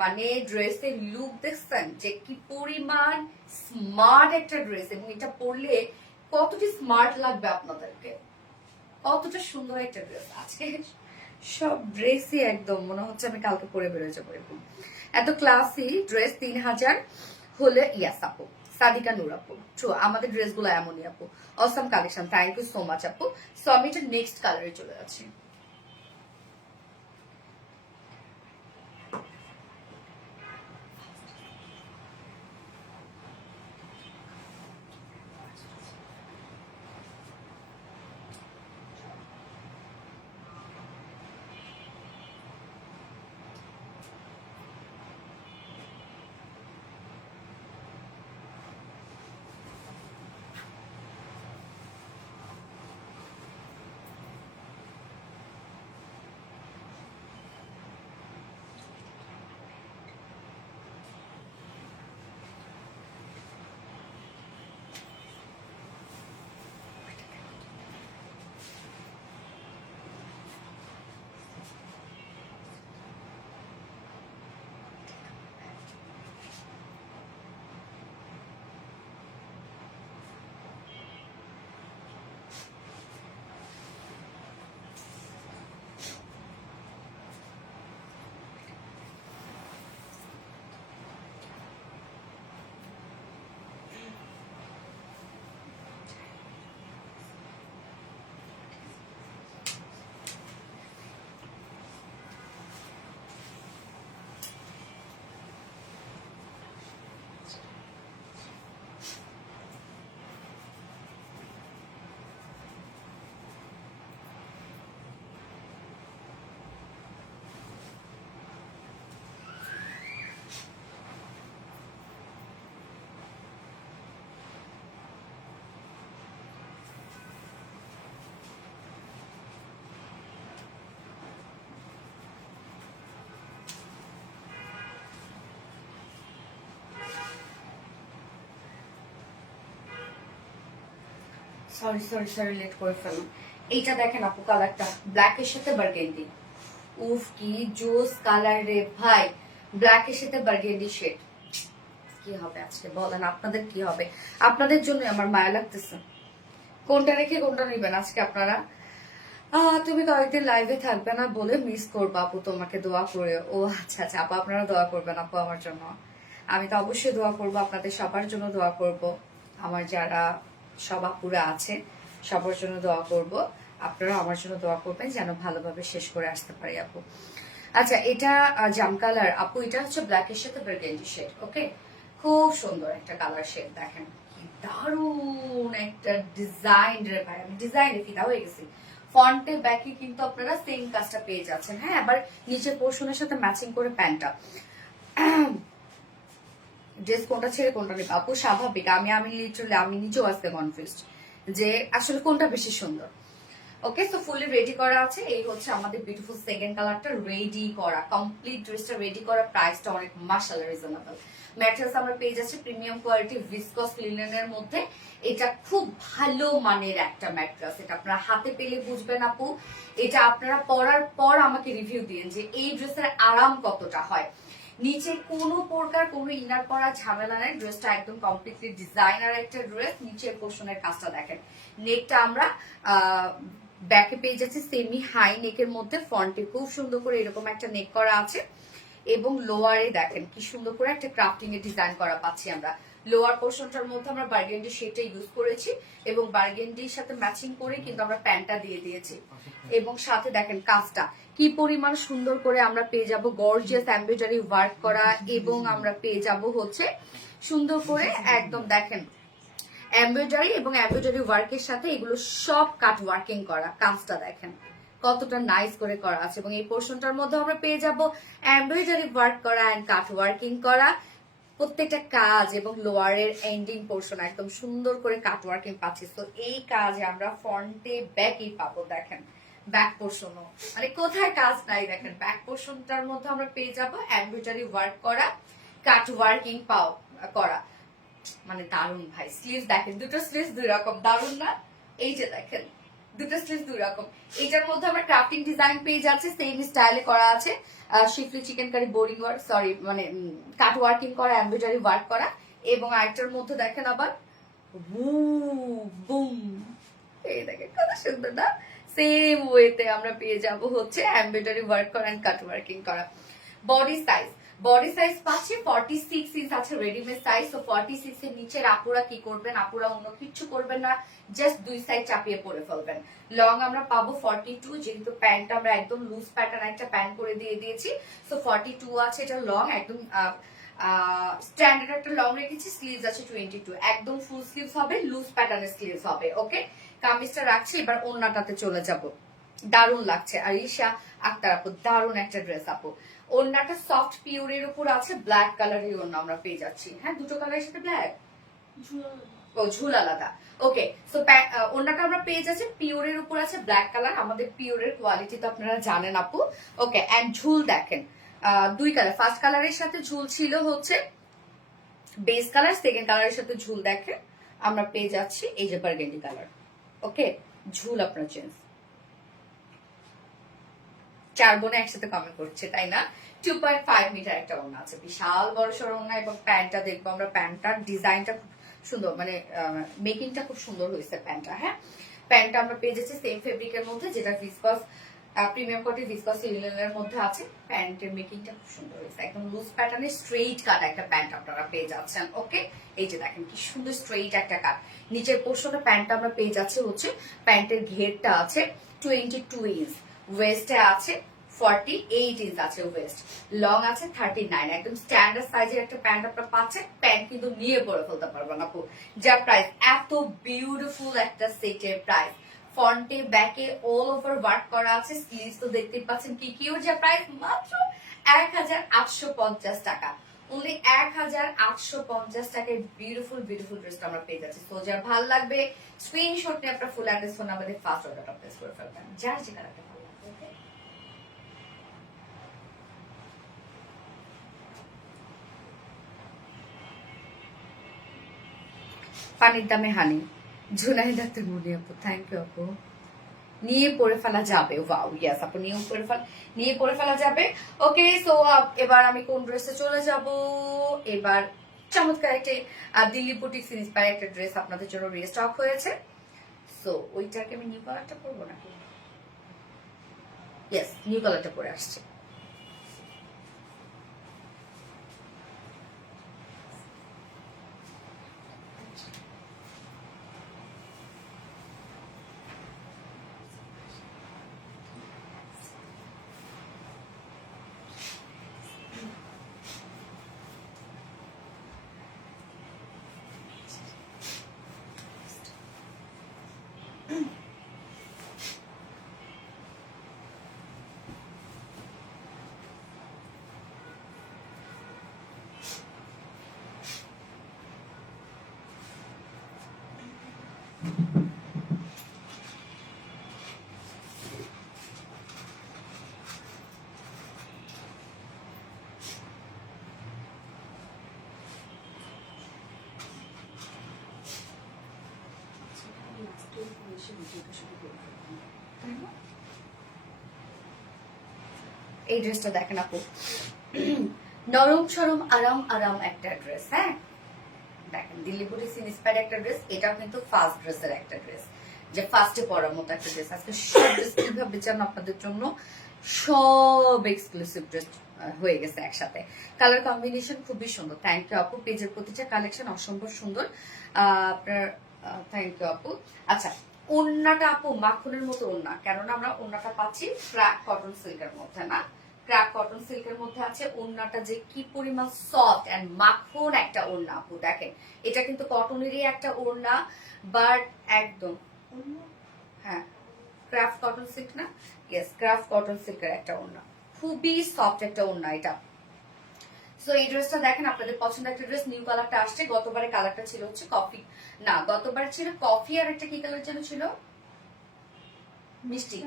মানে ড্রেসের লুক দেখছেন যে কি পরিমাণ স্মার্ট একটা ড্রেস, এবং এটা পরলে কতটি স্মার্ট লাগবে আপনাদেরকে, কতটা সুন্দর একটা ড্রেস। আজকে সব ড্রেসই একদম মনে হচ্ছে আমি কালকে পরে বেরোয় যাবো এরকম, এত ক্লাসি ড্রেস। 3000 হলে ইয়াস আপু, সাদিকা নূর আপু, ট্রু আমাদের ড্রেসগুলো এমনই আপু। Awesome collection, thank you so much আপু। সো আমি এটা নেক্সট কালারে চলে যাচ্ছি। সরি সরি সরি লেট করে ফেললাম। এইটা দেখেন আপু, কালারটা ব্ল্যাকের সাথে বার্গেন্ডি, উফ কি জোস কালার রে ভাই। ব্ল্যাকের সাথে বার্গেন্ডি শেড, কি হবে আজকে বলেন, আপনাদের কি হবে? আপনাদের জন্য আমার মায়া লাগতেছে। কোনটা রেখে কোনটা নিবেন আজকে আপনারা? তুমি কয়েকদিন লাইভে থাকবে না বলে মিস করবো আপু, তোমাকে দোয়া করে। ও আচ্ছা আচ্ছা আপু, আপনারা দোয়া করবেন আপু আমার জন্য। আমি তো অবশ্যই দোয়া করবো, আপনাদের সবার জন্য দোয়া করব। আমার যারা সব আপুরা আছে সবার জন্য দোয়া করব, আপনারা আমার জন্য দোয়া করবেন যেন ভালোভাবে শেষ করে আসতে পারি আপু। আচ্ছা, এটা জাম কালার আপু, এটা হচ্ছে ব্ল্যাকের সাথে বার্গেন্ডি শেড। ওকে, খুব সুন্দর একটা কালার শেড, দেখেন কি দারুণ একটা ডিজাইন রে ভাই, আমি ডিজাইনে ফিদা হয়ে গেছি। ফ্রন্টে ব্যাকে কিন্তু আপনারা সেম কাজটা পেয়ে যাচ্ছেন। হ্যাঁ, আবার নিচের পোর্শনের সাথে ম্যাচিং করে প্যান্টটা। ড্রেস কোনটা ছেড়ে কোনটা নেবে আপু? স্বাভাবিক, আমি লিটারালি আমি নিজেও আজকে কনফিউজড যে আসলে কোনটা বেশি সুন্দর। ওকে, সো ফুলি রেডি করা আছে। এই হচ্ছে আমাদের বিউটিফুল সেকেন্ড কালারটা রেডি করা, কমপ্লিট ড্রেসটা রেডি করা। প্রাইসটা অনেক মাশাআল্লাহ রিজনেবল। ম্যাটেরিয়ালস আমরা পেয়ে যাচ্ছি প্রিমিয়াম কোয়ালিটি ভিসকস লিনেনের মধ্যে। এটা খুব ভালো মানের একটা ম্যাটেরিয়ালস, এটা আপনারা হাতে পেলে বুঝবেন আপু। এটা আপনারা পরার পর আমাকে রিভিউ দিন যে এই ড্রেসের আরাম কতটা হয়। নিচে কোনো প্রকার কোনো ইনার পরা ঝামেলা নেই, ড্রেসটা একদম কমপ্লিটলি ডিজাইনার একটা ড্রেস। নিচের পোর্শনের কাজটা দেখেন, নেকটা আমরা ব্যাকে পেয়ে যাচ্ছি সেমি হাই নেকের মধ্যে, ফ্রন্টে খুব সুন্দর করে এরকম একটা নেক করা আছে এবং লোয়ারে দেখেন কি সুন্দর করে একটা ক্রাফটিং এর ডিজাইন করা পাচ্ছি আমরা। লোয়ার পোর্শনটার মধ্যে আমরা বার্গেন্ডি শেডটা ইউজ করেছি এবং বার্গেন্ডির সাথে ম্যাচিং করে কিন্তু আমরা প্যান্টটা দিয়ে দিয়েছি। এবং সাথে দেখেন কাজটা কি পরিমাণ সুন্দর করে আমরা পেয়ে যাব, গর্জিয়াস এমব্রয়ডারি ওয়ার্ক করা এবং আমরা পেয়ে যাব হচ্ছে সুন্দর করে একদম দেখেন এমব্রয়ডারি এবং এমব্রয়ডারি ওয়ার্কের সাথে এগুলো সব কাট ওয়ার্কিং করা। কাজটা দেখেন কতটা নাইস করে করা আছে এবং এই পোর্শনটার মধ্যে আমরা পেয়ে যাব এমব্রয়ডারি ওয়ার্ক করা এন্ড কাট ওয়ার্কিং করা প্রত্যেকটা কাজ এবং লোয়ারের এন্ডিং পোর্শন একদম সুন্দর করে কাট ওয়ার্কিং পাচ্ছি। তো এই কাজে আমরা ফ্রন্টে ব্যাকই পাবো। দেখেন ব্যাক পোর্শনও মানে কোথায় কাজ নাই, দেখেন ব্যাক পোর্শনটার মধ্যে আমরা পেয়ে যাব এমব্রয়ডারি ওয়ার্ক করা, কাট ওয়ার্কিং করা। মানে দারুন ভাই। স্লিভস দেখেন, দুটো স্লিভস দুই রকম, দারুন না? এই যে দেখেন দুটো স্লিভস দুই রকম। এইটার মধ্যে আমরা ক্রাফটিং ডিজাইন পেয়ে যাচ্ছে, সেম স্টাইলে করা আছে schiffli chikankari boring work, sorry মানে কাট ওয়ার্কিং করা, এমব্রয়ডারি ওয়ার্ক করা। এবং আরেকটার মধ্যে দেখেন আবার বুম, এই দেখেন কত সুন্দর না? সেম ওয়েতে আমরা পেয়ে যাব হচ্ছে এমব্রয়ডারি ওয়ার্ক করা এন্ড কাট ওয়ার্কিং করা। বডি সাইজ পাচ্ছি 46 ইঞ্চ আছে রেডিমেড সাইজ। তো 46 এর নিচের আপুরা কি করবেন, আপুরা অন্য কিছু করবেন না, জাস্ট দুই সাইড চাপিয়ে পরে ফেলবেন। লং আমরা পাবো 42, যেহেতু প্যান্ট আমরা একদম লুজ প্যাটার্ন একটা প্যান্ট করে দিয়ে দিয়েছি। সো 42 আছে, এটা লং একদম স্ট্যান্ডার্ড একটা লং রেখেছি। স্লিভস আছে 22, একদম ফুল স্লিভস হবে, লুজ প্যাটার্নের স্লিভস হবে। ওকে, কামিজটা রাখছি, এবার ওড়নাটাতে চলে যাব। দারুণ লাগছে আরিশা আক্তার আপু, দারুণ একটা ড্রেস আপু। ওড়নাটা সফট পিওরের উপর আছে, ব্ল্যাক কালারের ওড়না আমরা পেয়ে যাচ্ছি। হ্যাঁ, দুটো কালারের সাথে ব্ল্যাক, ও ঝুল আলাদা। ওকে, সো ওড়নাটা আমরা পেয়ে যাচ্ছি পিওরের উপর আছে ব্ল্যাক কালার। আমাদের পিওরের কোয়ালিটি তো আপনারা জানেন আপু। ওকে, এন্ড ঝুল দেখেন দুই কালার, ফার্স্ট কালারের সাথে ঝুল ছিল হচ্ছে বেস কালার, সেকেন্ড কালারের সাথে ঝুল দেখেন আমরা পেয়ে যাচ্ছি এই যে বার্গেন্ডি কালার। ওকে, ঝুল আপনার চেঞ্জ। চার বোনে একসাথে কমেন্ট করছে তাই না? 2.5 মিটার একটা ওড়না আছে, বিশাল বড় সড় ওড়না। এবং প্যান্টটা দেখবো আমরা, প্যান্টটার ডিজাইনটা খুব সুন্দর, মানে মেকিংটা খুব সুন্দর হয়েছে প্যান্টটা। হ্যাঁ, প্যান্টটা আমরা পেয়ে যাচ্ছি সেম ফেব্রিকের মধ্যে, যেটা ভিসকস প্রিমিয়াম কোয়ালিটি ভিসকস লিনেনের মধ্যে আছে। প্যান্টের মেকিংটা খুব সুন্দর হয়েছে, একদম লুজ প্যাটার্নে স্ট্রেইট কাট একটা প্যান্ট আপনারা পেয়ে যাচ্ছেন। ওকে, এই যে দেখেন কি সুন্দর স্ট্রেইট একটা কাট। নিচের পোর্শনে প্যান্টটা আমরা পেয়ে যাচ্ছি হচ্ছে প্যান্টের ঘেরটা আছে 22 ইঞ্চ, ওয়েস্টে আছে 48 ইঞ্চ আছে ওয়েস্ট, লং আছে 39। একদম স্ট্যান্ডার্ড সাইজের একটা প্যান্ট আপনারা পাচ্ছেন। প্যান্ট কিন্তু নিয়ে পরে ফেলতে পারবেন আপু, যা প্রাইস। এত বিউটিফুল একটা সেটের প্রাইস, ফ্রন্টে ব্যাকে অল ওভার ওয়ার্ক করা আছে। স্লিভস তো দেখতেই পাচ্ছেন কি কিউট, যা প্রাইস মাত্র 1850 টাকা। অনলি 1850 টাকায় বিউটিফুল বিউটিফুল ড্রেসটা আমরা পেয়ে যাচ্ছি। তো যার ভালো লাগবে স্ক্রিনশট নিয়ে আপনার ফুল অ্যাড্রেস ফোন নাম্বারে ফার্স্ট অর্ডারটা প্লেস করে ফেলবেন, যার যে কালারটা ভালো লাগবে। ওকে, পানির দামে হানি, জুনাইদ আক্তার মুনি আপু, থ্যাংক ইউ আপু। নিয়ে পরে ফেলা যাবে, ওয়াও ইয়েস আপু, নিয়ে পরে ফেলা যাবে। ওকে, সো এবার আমি কোন ড্রেসে চলে যাব, এবার চমৎকার একটা দিল্লি বুটিক্স ইন্সপায়ার একটা ড্রেস আপনাদের জন্য রিস্টক হয়েছে। সো ওইটাকে আমি নিউ কালারটা পরবো নাকি? ইয়েস, নিউ কালারটা পরে আসছে। এই ড্রেসটা দেখেন আপু, নরম সরম আরাম আরাম একটা ড্রেস। হ্যাঁ দেখেন, দিল্লি বুটিক্স ইন্সপায়ার্ড একটা ড্রেস। এটাও কিন্তু ফার্স্ট ড্রেসের একটা ড্রেস, যে ফার্স্টে পরার মতো একটা ড্রেস। আজকে সব ড্রেস কিভাবে চান আপনাদের জন্য, সব এক্সক্লুসিভ ড্রেস হয়ে গেছে একসাথে। কালার কম্বিনেশন খুবই সুন্দর। থ্যাংক ইউ আপু, পেজের প্রতিটা কালেকশন অসম্ভব সুন্দর আপনার। থ্যাংক ইউ আপু। আচ্ছা, ওড়নাটা আপু মাখনের মতো ওড়না, কেননা আমরা ওড়নাটা পাচ্ছি ক্র্যাক কটন সিল্কের মধ্যে, না ক্র্যাক কটন সিল্কের মধ্যে আছে। ওড়নাটা যে কি পরিমাণ সফট এন্ড মাখন একটা ওড়না আপু, দেখেন এটা কিন্তু কটনেরই একটা ওড়না, বাট একদম হ্যাঁ ক্রাফট কটন সিল্ক না, ইয়েস ক্রাফট কটন সিল্কের একটা ওড়না, খুবই সফট একটা ওড়না এটা। সো এই ড্রেসটা দেখেন, আপনাদের পছন্দের একটা ড্রেস। নিউ কালারটা আসছে, গতবারে কালারটা ছিল হচ্ছে কফি, না গতবার ছিল কফি আর একটা কি কালার যেন ছিল, মিষ্টি,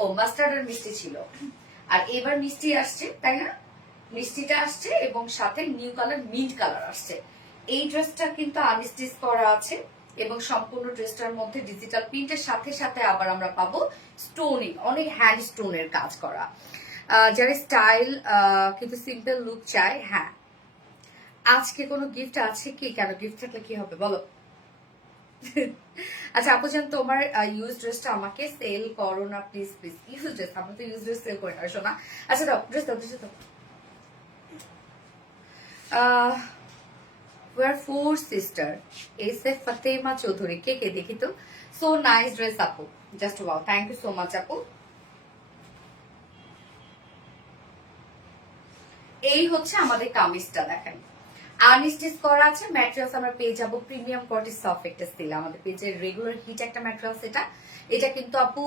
ও মাস্টার্ড আর মিষ্টি ছিল। আর এবার মিষ্টি আসছে, তাই না? মিষ্টিটা আসছে এবং সাথে নিউ কালার মিন্ট কালার আসছে। এই ড্রেসটা কিন্তু আনস্টিচ করা আছে এবং সম্পূর্ণ ড্রেসটার মধ্যে ডিজিটাল প্রিন্টের সাথে সাথে আবার আমরা পাবো স্টোনিং, অনেক হ্যান্ড স্টোনের কাজ করা। যারা স্টাইল কিন্তু সিম্পল লুক চায়, হ্যাঁ আজকে কোনো গিফট আছে কি? কেন গিফট থাকলে কি হবে বলো? আচ্ছা আপু জান, তোমার ইউজ ড্রেসটা আমাকে সেল করো না প্লিজ প্লিজ। ইউজ ড্রেস আমরা তো ইউজ ড্রেস সেল করি না শোনা। আচ্ছা দাও ড্রেস, দাও ড্রেস দাও। we are four sister এসে ফাতেমা চৌধুরী, কে কে দেখি তো। সো নাইস ড্রেস আপু, just wow, thank you so much আপু। এই হচ্ছে আমাদের কামিজটা, দেখেন আনস্টিচ করা আছে। ম্যাটেরিয়ালস আমরা পেয়ে যাবো প্রিমিয়াম কোয়ালিটি সফট একটা স্টিল, আমাদের পেজের রেগুলার হিট একটা ম্যাটেরিয়ালস এটা। এটা কিন্তু আপু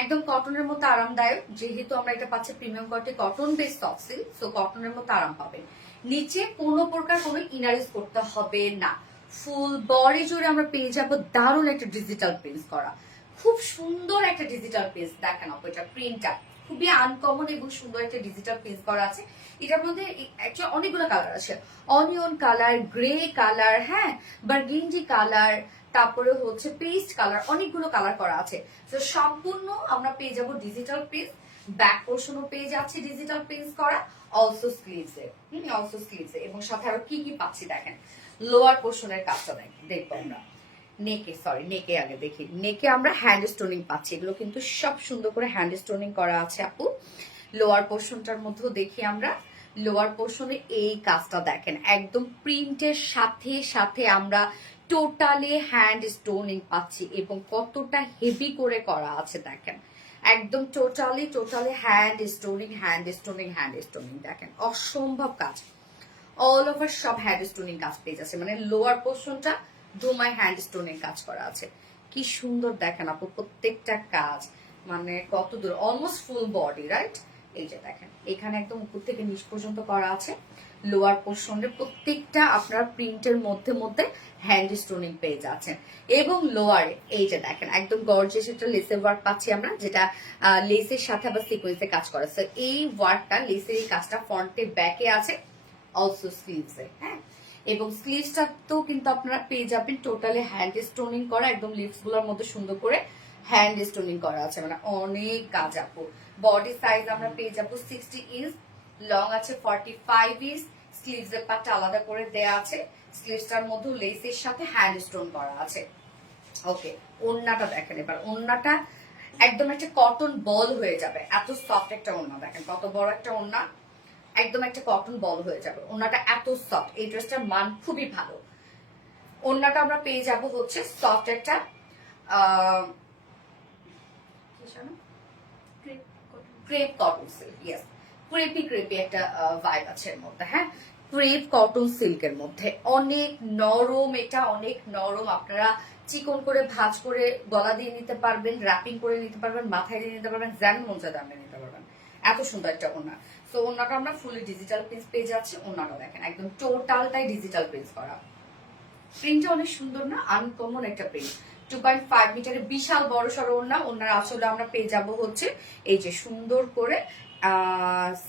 একদম কটনের মতো আরামদায়ক, যেহেতু আমরা এটা পাচ্ছি premium quality cotton base soft silk, so কটনের মতো আরাম পাবেন। নিচে কোনো প্রকার কোনো ইনারিজ করতে হবে না, ফুল বডি জুড়ে আমরা পেয়ে যাবো দারুণ একটা ডিজিটাল প্রিন্ট করা, খুব সুন্দর একটা ডিজিটাল প্রিন্ট। দেখেন আপু এটা প্রিন্টটা খুবই আনকমন এবং সুন্দর একটা ডিজিটাল প্রিন্ট করা আছে। এটার মধ্যে অ্যাকচুয়ালি অনেকগুলো কালার আছে, অনিয়ন কালার, গ্রে কালার, হ্যাঁ বার্গেন্ডি কালার, তারপরে হচ্ছে পেস্ট কালার, অনেকগুলো কালার করা আছে। তো সম্পূর্ণ আমরা পেয়ে যাবো ডিজিটাল প্রিন্ট, ব্যাক পোর্শনও পেয়ে যাচ্ছে ডিজিটাল প্রিন্ট করা, অলসো স্লিভসে, অলসো স্লিভসে, এবং সাথে আরো কি কি পাচ্ছি দেখেন। লোয়ার পোর্শনের কাজটা দেখবো আমরা, নেকে সরি নেকে আগে দেখি। নেকে আমরা হ্যান্ড স্টোনিং পাচ্ছি, এগুলো কিন্তু সব সুন্দর করে হ্যান্ড স্টোনিং করা আছে আপু। লোয়ার পোর্শনটার মধ্যেও দেখি আমরা, লোয়ার পোর্শনে এই কাজটা দেখেন, একদম প্রিন্টের সাথে সাথে আমরা টোটালি হ্যান্ড স্টোনিং পাচ্ছি এবং কতটা হেভি করে করা আছে দেখেন, একদম totally hand stoning hand stoning hand stoning, দেখেন অসম্ভব কাজ। অল ওভার সব হ্যান্ড স্টোনিং কাজ পেয়ে যাচ্ছে, মানে লোয়ার পোর্শনটা ডোমাই হ্যান্ড স্টোনের কাজ করা আছে। কি সুন্দর দেখেন আপু প্রত্যেকটা কাজ, মানে কত দূর, অলমোস্ট ফুল বডি রাইট। এই যে দেখেন এখানে একদম উপর থেকে নিচ পর্যন্ত করা আছে। লোয়ার পোর্শনের প্রত্যেকটা আপনার প্রিন্টের মধ্যে মধ্যে হ্যান্ড স্টোনিং পেয়ে যাচ্ছেন। এবং লোয়ারে এই যে দেখেন একদম গর্জিয়াস একটা লেসের ওয়ার্ক পাচ্ছি আমরা, যেটা লেসের সাথে আবার সিকোয়েন্সে কাজ করা। এই ওয়ার্কটা লেসের এই কাজটা ফ্রন্টে ব্যাকে আছে, অলসো স্লিভসে, হ্যাঁ। এবং স্লিভসটা তো কিন্তু আপনারা পেয়ে যাবেন টোটালি হ্যান্ড স্টোনিং করা, একদম লিভস গুলোর মধ্যে সুন্দর করে হ্যান্ড স্টোনিং করা আছে, মানে অনেক কাজ আপু। বডি সাইজ আমরা পেয়ে যাবো 60 ইঞ্চ, লং আছে 45 ইঞ্চ, স্লিভস এর পাটটা আলাদা করে দেয়া আছে, স্লিভসটার মধ্যে লেসের সাথে হ্যান্ড স্টোন করা আছে। ওকে, ওড়নাটা দেখেন এবার, ওড়নাটা একদম একটা কটন বল হয়ে যাবে, এত সফট একটা ওড়না, দেখেন কত বড় একটা ওড়না, একদম একটা কটন বল হয়ে যাবে। ওড়নাটা এত সফট, এই ড্রেসটার মান খুবই ভালো। ওড়নাটা আমরা পেয়ে যাব হচ্ছে সফট একটা crepe cotton silk, yes crepey একটা ভাইব আছে এর মধ্যে, হ্যাঁ ক্রেপ কটন সিল্কের মধ্যে, অনেক নরম, এটা অনেক নরম। আপনারা চিকন করে ভাঁজ করে গলা দিয়ে নিতে পারবেন, র্যাপিং করে নিতে পারবেন, মাথায় দিয়ে নিতে পারবেন, জ্যান মঞ্চা দামে নিতে পারবেন, এত সুন্দর একটা ওড়না। তো ওড়নাটা আমরা ফুলি ডিজিটাল প্রিন্ট পেয়ে যাচ্ছি। ওড়নাটা দেখেন একদম টোটালটাই ডিজিটাল প্রিন্ট করা, প্রিন্টটা অনেক সুন্দর না, আনকমন একটা প্রিন্ট। 2.5 মিটারের বিশাল বড় সড়ো ওড়না। ওড়নার আসলে আমরা পেয়ে যাব হচ্ছে এই যে সুন্দর করে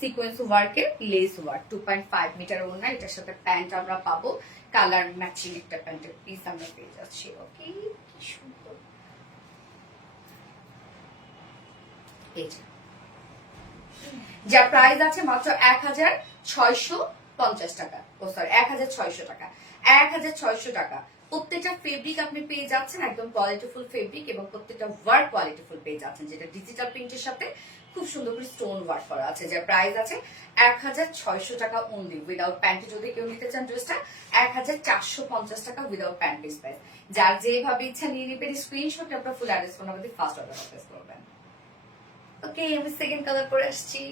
সিকোয়েন্স ওয়ার্কের লেস ওয়ার্ক, 2.5 মিটার ওড়না। এটার সাথে প্যান্ট আমরা পাবো কালার ম্যাচিং একটা প্যান্টের পিস আমরা পেয়ে যাচ্ছি। ওকে, কি সুন্দর, এই যে যার প্রাইস আছে মাত্র 1650 টাকা, ও সরি 1600 টাকা, 1600 টাকা। প্রত্যেকটা ফেব্রিক আপনি পেয়ে যাচ্ছেন একদম কোয়ালিটিফুল ফেব্রিক, এবং প্রত্যেকটা ওয়ার্ক কোয়ালিটিফুল পেয়ে যাচ্ছেন, যেটা ডিজিটাল প্রিন্টের সাথে খুব সুন্দর করে স্টোন ওয়ার্ক করা আছে। যার প্রাইস আছে 1600 টাকা অনলি। উইদাউট প্যান্টে যদি কেউ নিতে চান ড্রেসটা 1450 টাকা উইদাউট প্যান্ট পিস প্রাইস। যার যেভাবে ইচ্ছা নিয়ে নেবেন, স্ক্রিনশট আপনার ফুল অ্যাড্রেস ফোন আমাদের ফার্স্ট অর্ডার প্লেস করবেন। ওকে, আমি সেকেন্ড কালার পরে আসছি।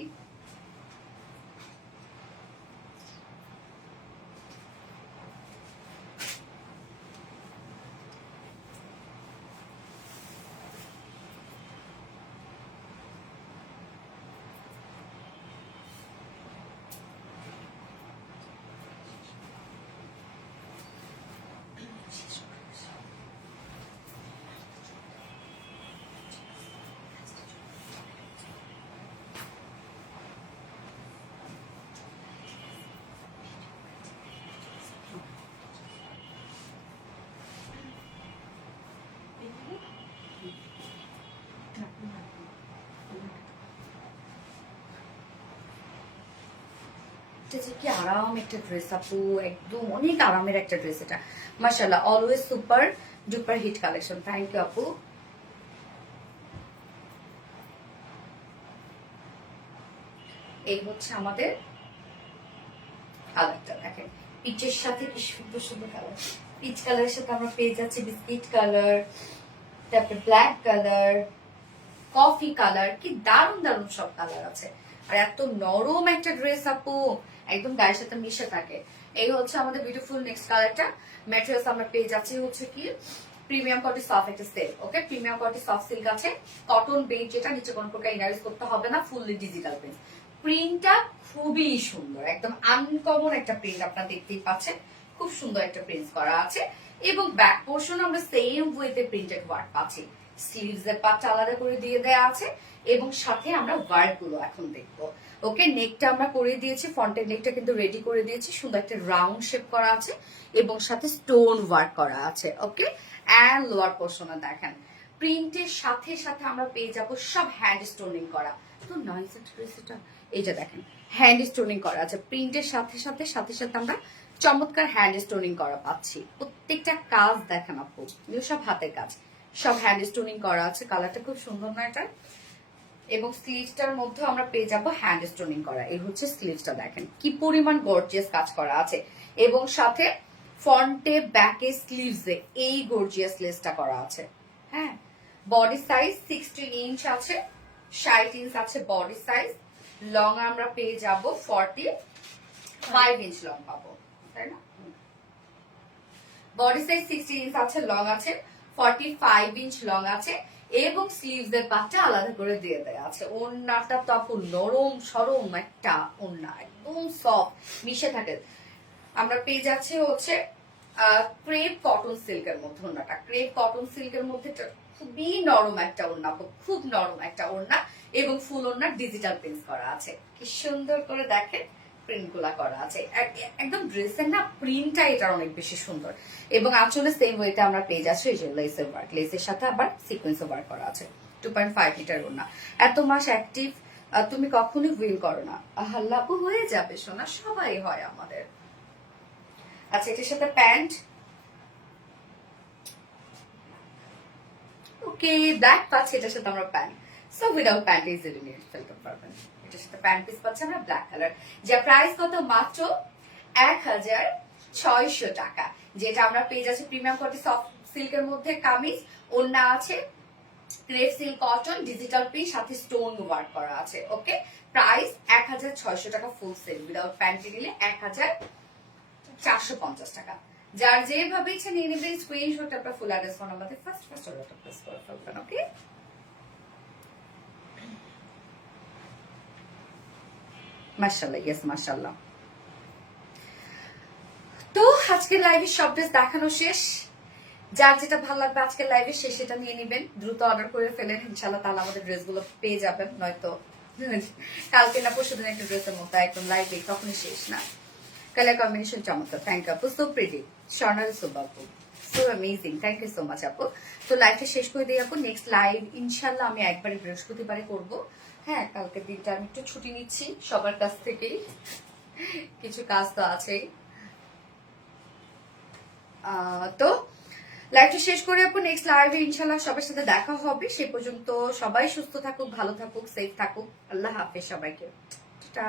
এটা যে কি আরাম একটা ড্রেস আপু, একদম অনেক আরামের একটা ড্রেস এটা, মাশাআল্লাহ। Always super duper hit collection. Thank you আপু। এই হচ্ছে আমাদের কালারটা, দেখেন পিচের সাথে কি সুন্দর সুন্দর কালার। পিচ কালারের সাথে আমরা পেয়ে যাচ্ছি বিস্কিট কালার, তারপরে ব্ল্যাক কালার, কফি কালার, কি দারুণ দারুণ সব কালার আছে। আর এত নরম একটা ড্রেস আপু, একদম গায়ের সাথে মিশে থাকে। এই হচ্ছে আমাদের বিউটিফুল নেক্সট কালারটা। ম্যাটেরিয়ালস আমরা পেয়ে যাচ্ছি হচ্ছে কি প্রিমিয়াম কটি সফট একটা সিল্ক। ওকে, প্রিমিয়াম কটি সফট সিল্ক আছে, কটন বেজ, যেটা নিচে কোনো প্রকার ইনারিজ করতে হবে না, ফুললি ডিজিটাল প্রিন্ট। প্রিন্টটা খুবই সুন্দর, একদম আনকমন একটা প্রিন্ট আপনারা দেখতেই পাচ্ছেন। খুব সুন্দর একটা প্রিন্ট করা আছে, এবং ব্যাক পোর্শন আমরা সেম ওয়েতে প্রিন্টেড ওয়ার্ক পাচ্ছি। স্লিভস এর পাটটা আলাদা করে দিয়ে দেয়া আছে, এবং সাথে আমরা ওয়ার্ক গুলো এখন দেখবো। ওকে, নেকটা আমরা করে দিয়েছি, ফ্রন্টের নেকটা কিন্তু রেডি করে দিয়েছি, সুন্দর একটা রাউন্ড শেপ করা আছে, এবং সাথে স্টোন ওয়ার্ক করা আছে। ওকে, এন্ড লোয়ার পোর্শনে দেখেন প্রিন্টের সাথে সাথে আমরা পেয়ে যাবো সব হ্যান্ড স্টোনিং করা। তো নাইস এটা, এইটা দেখেন হ্যান্ড স্টোনিং করা আছে প্রিন্টের সাথে সাথে সাথে সাথে আমরা চমৎকার হ্যান্ড স্টোনিং করা পাচ্ছি। প্রত্যেকটা কাজ দেখেন আপু, এগুলো সব হাতের কাজ, সব হ্যান্ড স্টোনিং করা আছে। কালারটা খুব সুন্দর না এটা? এবং স্লিভসটার মধ্যে আমরা পেয়ে যাবো হ্যান্ড স্টোনিং করা। এই হচ্ছে স্লিভসটা, দেখেন কি পরিমাণ গর্জিয়াস কাজ করা আছে, এবং সাথে ফ্রন্টে ব্যাকে স্লিভসে এই গর্জিয়াস লেসটা করা আছে। হ্যাঁ, বডি সাইজ 16 ইঞ্চ আছে, 60 ইঞ্চ আছে বডি সাইজ। লং আমরা পেয়ে যাব 45 ইঞ্চ লং পাবো, তাই না? বডি সাইজ 16 ইঞ্চ আছে, লং আছে 45 ইঞ্চ লং আছে, এবং স্লিভস এর পাটটা আলাদা করে দিয়ে দেয়া আছে। ওড়নাটা তো আপু নরম সরম একটা ওড়না, একদম সফট মিশে থাকে। আমরা পেয়ে যাচ্ছি হচ্ছে ক্রেপ কটন সিল্কের মধ্যে ওড়নাটা, ক্রেপ কটন সিল্কের মধ্যে খুবই নরম একটা ওড়না, খুব নরম একটা ওড়না, এবং ফুল ওড়না ডিজিটাল প্রিন্ট করা আছে। কি সুন্দর করে দেখেন প্রিন্ট গুলা করা আছে, একদম ড্রেসের না প্রিন্টটা এটার অনেক বেশি সুন্দর। এবং আঁচলে সেম ওয়েতে আমরা পেয়ে যাচ্ছি এই যে লেসের ওয়ার্ক, লেসের সাথে আবার সিকোয়েন্স ওয়ার্ক করা আছে। 2.5 মিটার ওড়না। এত মাস অ্যাক্টিভ তুমি কখনোই উইল করো না, হাল্লাপু হয়ে যাবে সোনা, সবাই হয় আমাদের। আচ্ছা, এটার সাথে প্যান্ট, ওকে ব্ল্যাক পাচ্ছি, এটার সাথে আমরা pant, so without pant easily নিয়ে ফেলতে পারবেন। এটার সাথে প্যান্ট পিস পাচ্ছি আমরা ব্ল্যাক কালার, যা প্রাইস কত মাত্র 1600 টাকা। যেটা আমরা পেয়ে যাচ্ছি প্রিমিয়াম কোয়ালিটি সফট সিল্কের মধ্যে কামিজ, ওড়না আছে crepe silk cotton digital print, সাথে স্টোন ওয়ার্ক করা আছে। ওকে, প্রাইস 1600 টাকা ফুল সেল, উইদাউট প্যান্টে নিলে 1450 টাকা। যার যেভাবে ইচ্ছা নিয়ে নেবেন, স্ক্রিনশট আপনার ফুল অ্যাড্রেস ফোন আমাদের ফার্স্ট অর্ডারটা প্লেস করে ফেলবেন। ওকে, মাশাআল্লাহ, ইয়েস মাশাআল্লাহ। তো আজকের লাইভে সব ড্রেস দেখানো শেষ। যার যেটা ভালো লাগবে আজকের লাইভে সে সেটা নিয়ে নেবেন, দ্রুত অর্ডার করে ফেলেন, ইনশাআল্লাহ তাহলে আমাদের ড্রেসগুলো পেয়ে যাবেন। নয়তো কালকে না পরশু দিন একটা ড্রেসের মতো একদম লাইভে কখনই শেষ না। কালার কম্বিনেশন চমৎকার। থ্যাংক ইউ আপু, সো প্রিটি। স্বর্ণালী সুবাপু, so amazing, thank you so much আপু। তো লাইভটা শেষ করে দিই আপু, নেক্সট লাইভ ইনশাল্লাহ আমি একবারে বৃহস্পতিবারে করব। হ্যাঁ, কালকের দিনটা আমি একটু ছুটি নিচ্ছি সবার কাছ থেকেই, কিছু কাজ তো আছেই। তো লাইভটা শেষ করে আপু নেক্সট লাইভে ইনশাল্লাহ সবার সাথে দেখা হবে। সে পর্যন্ত সবাই সুস্থ থাকুক, ভালো থাকুক, সেফ থাকুক। আল্লাহ হাফেজ সবাইকে। টাটা।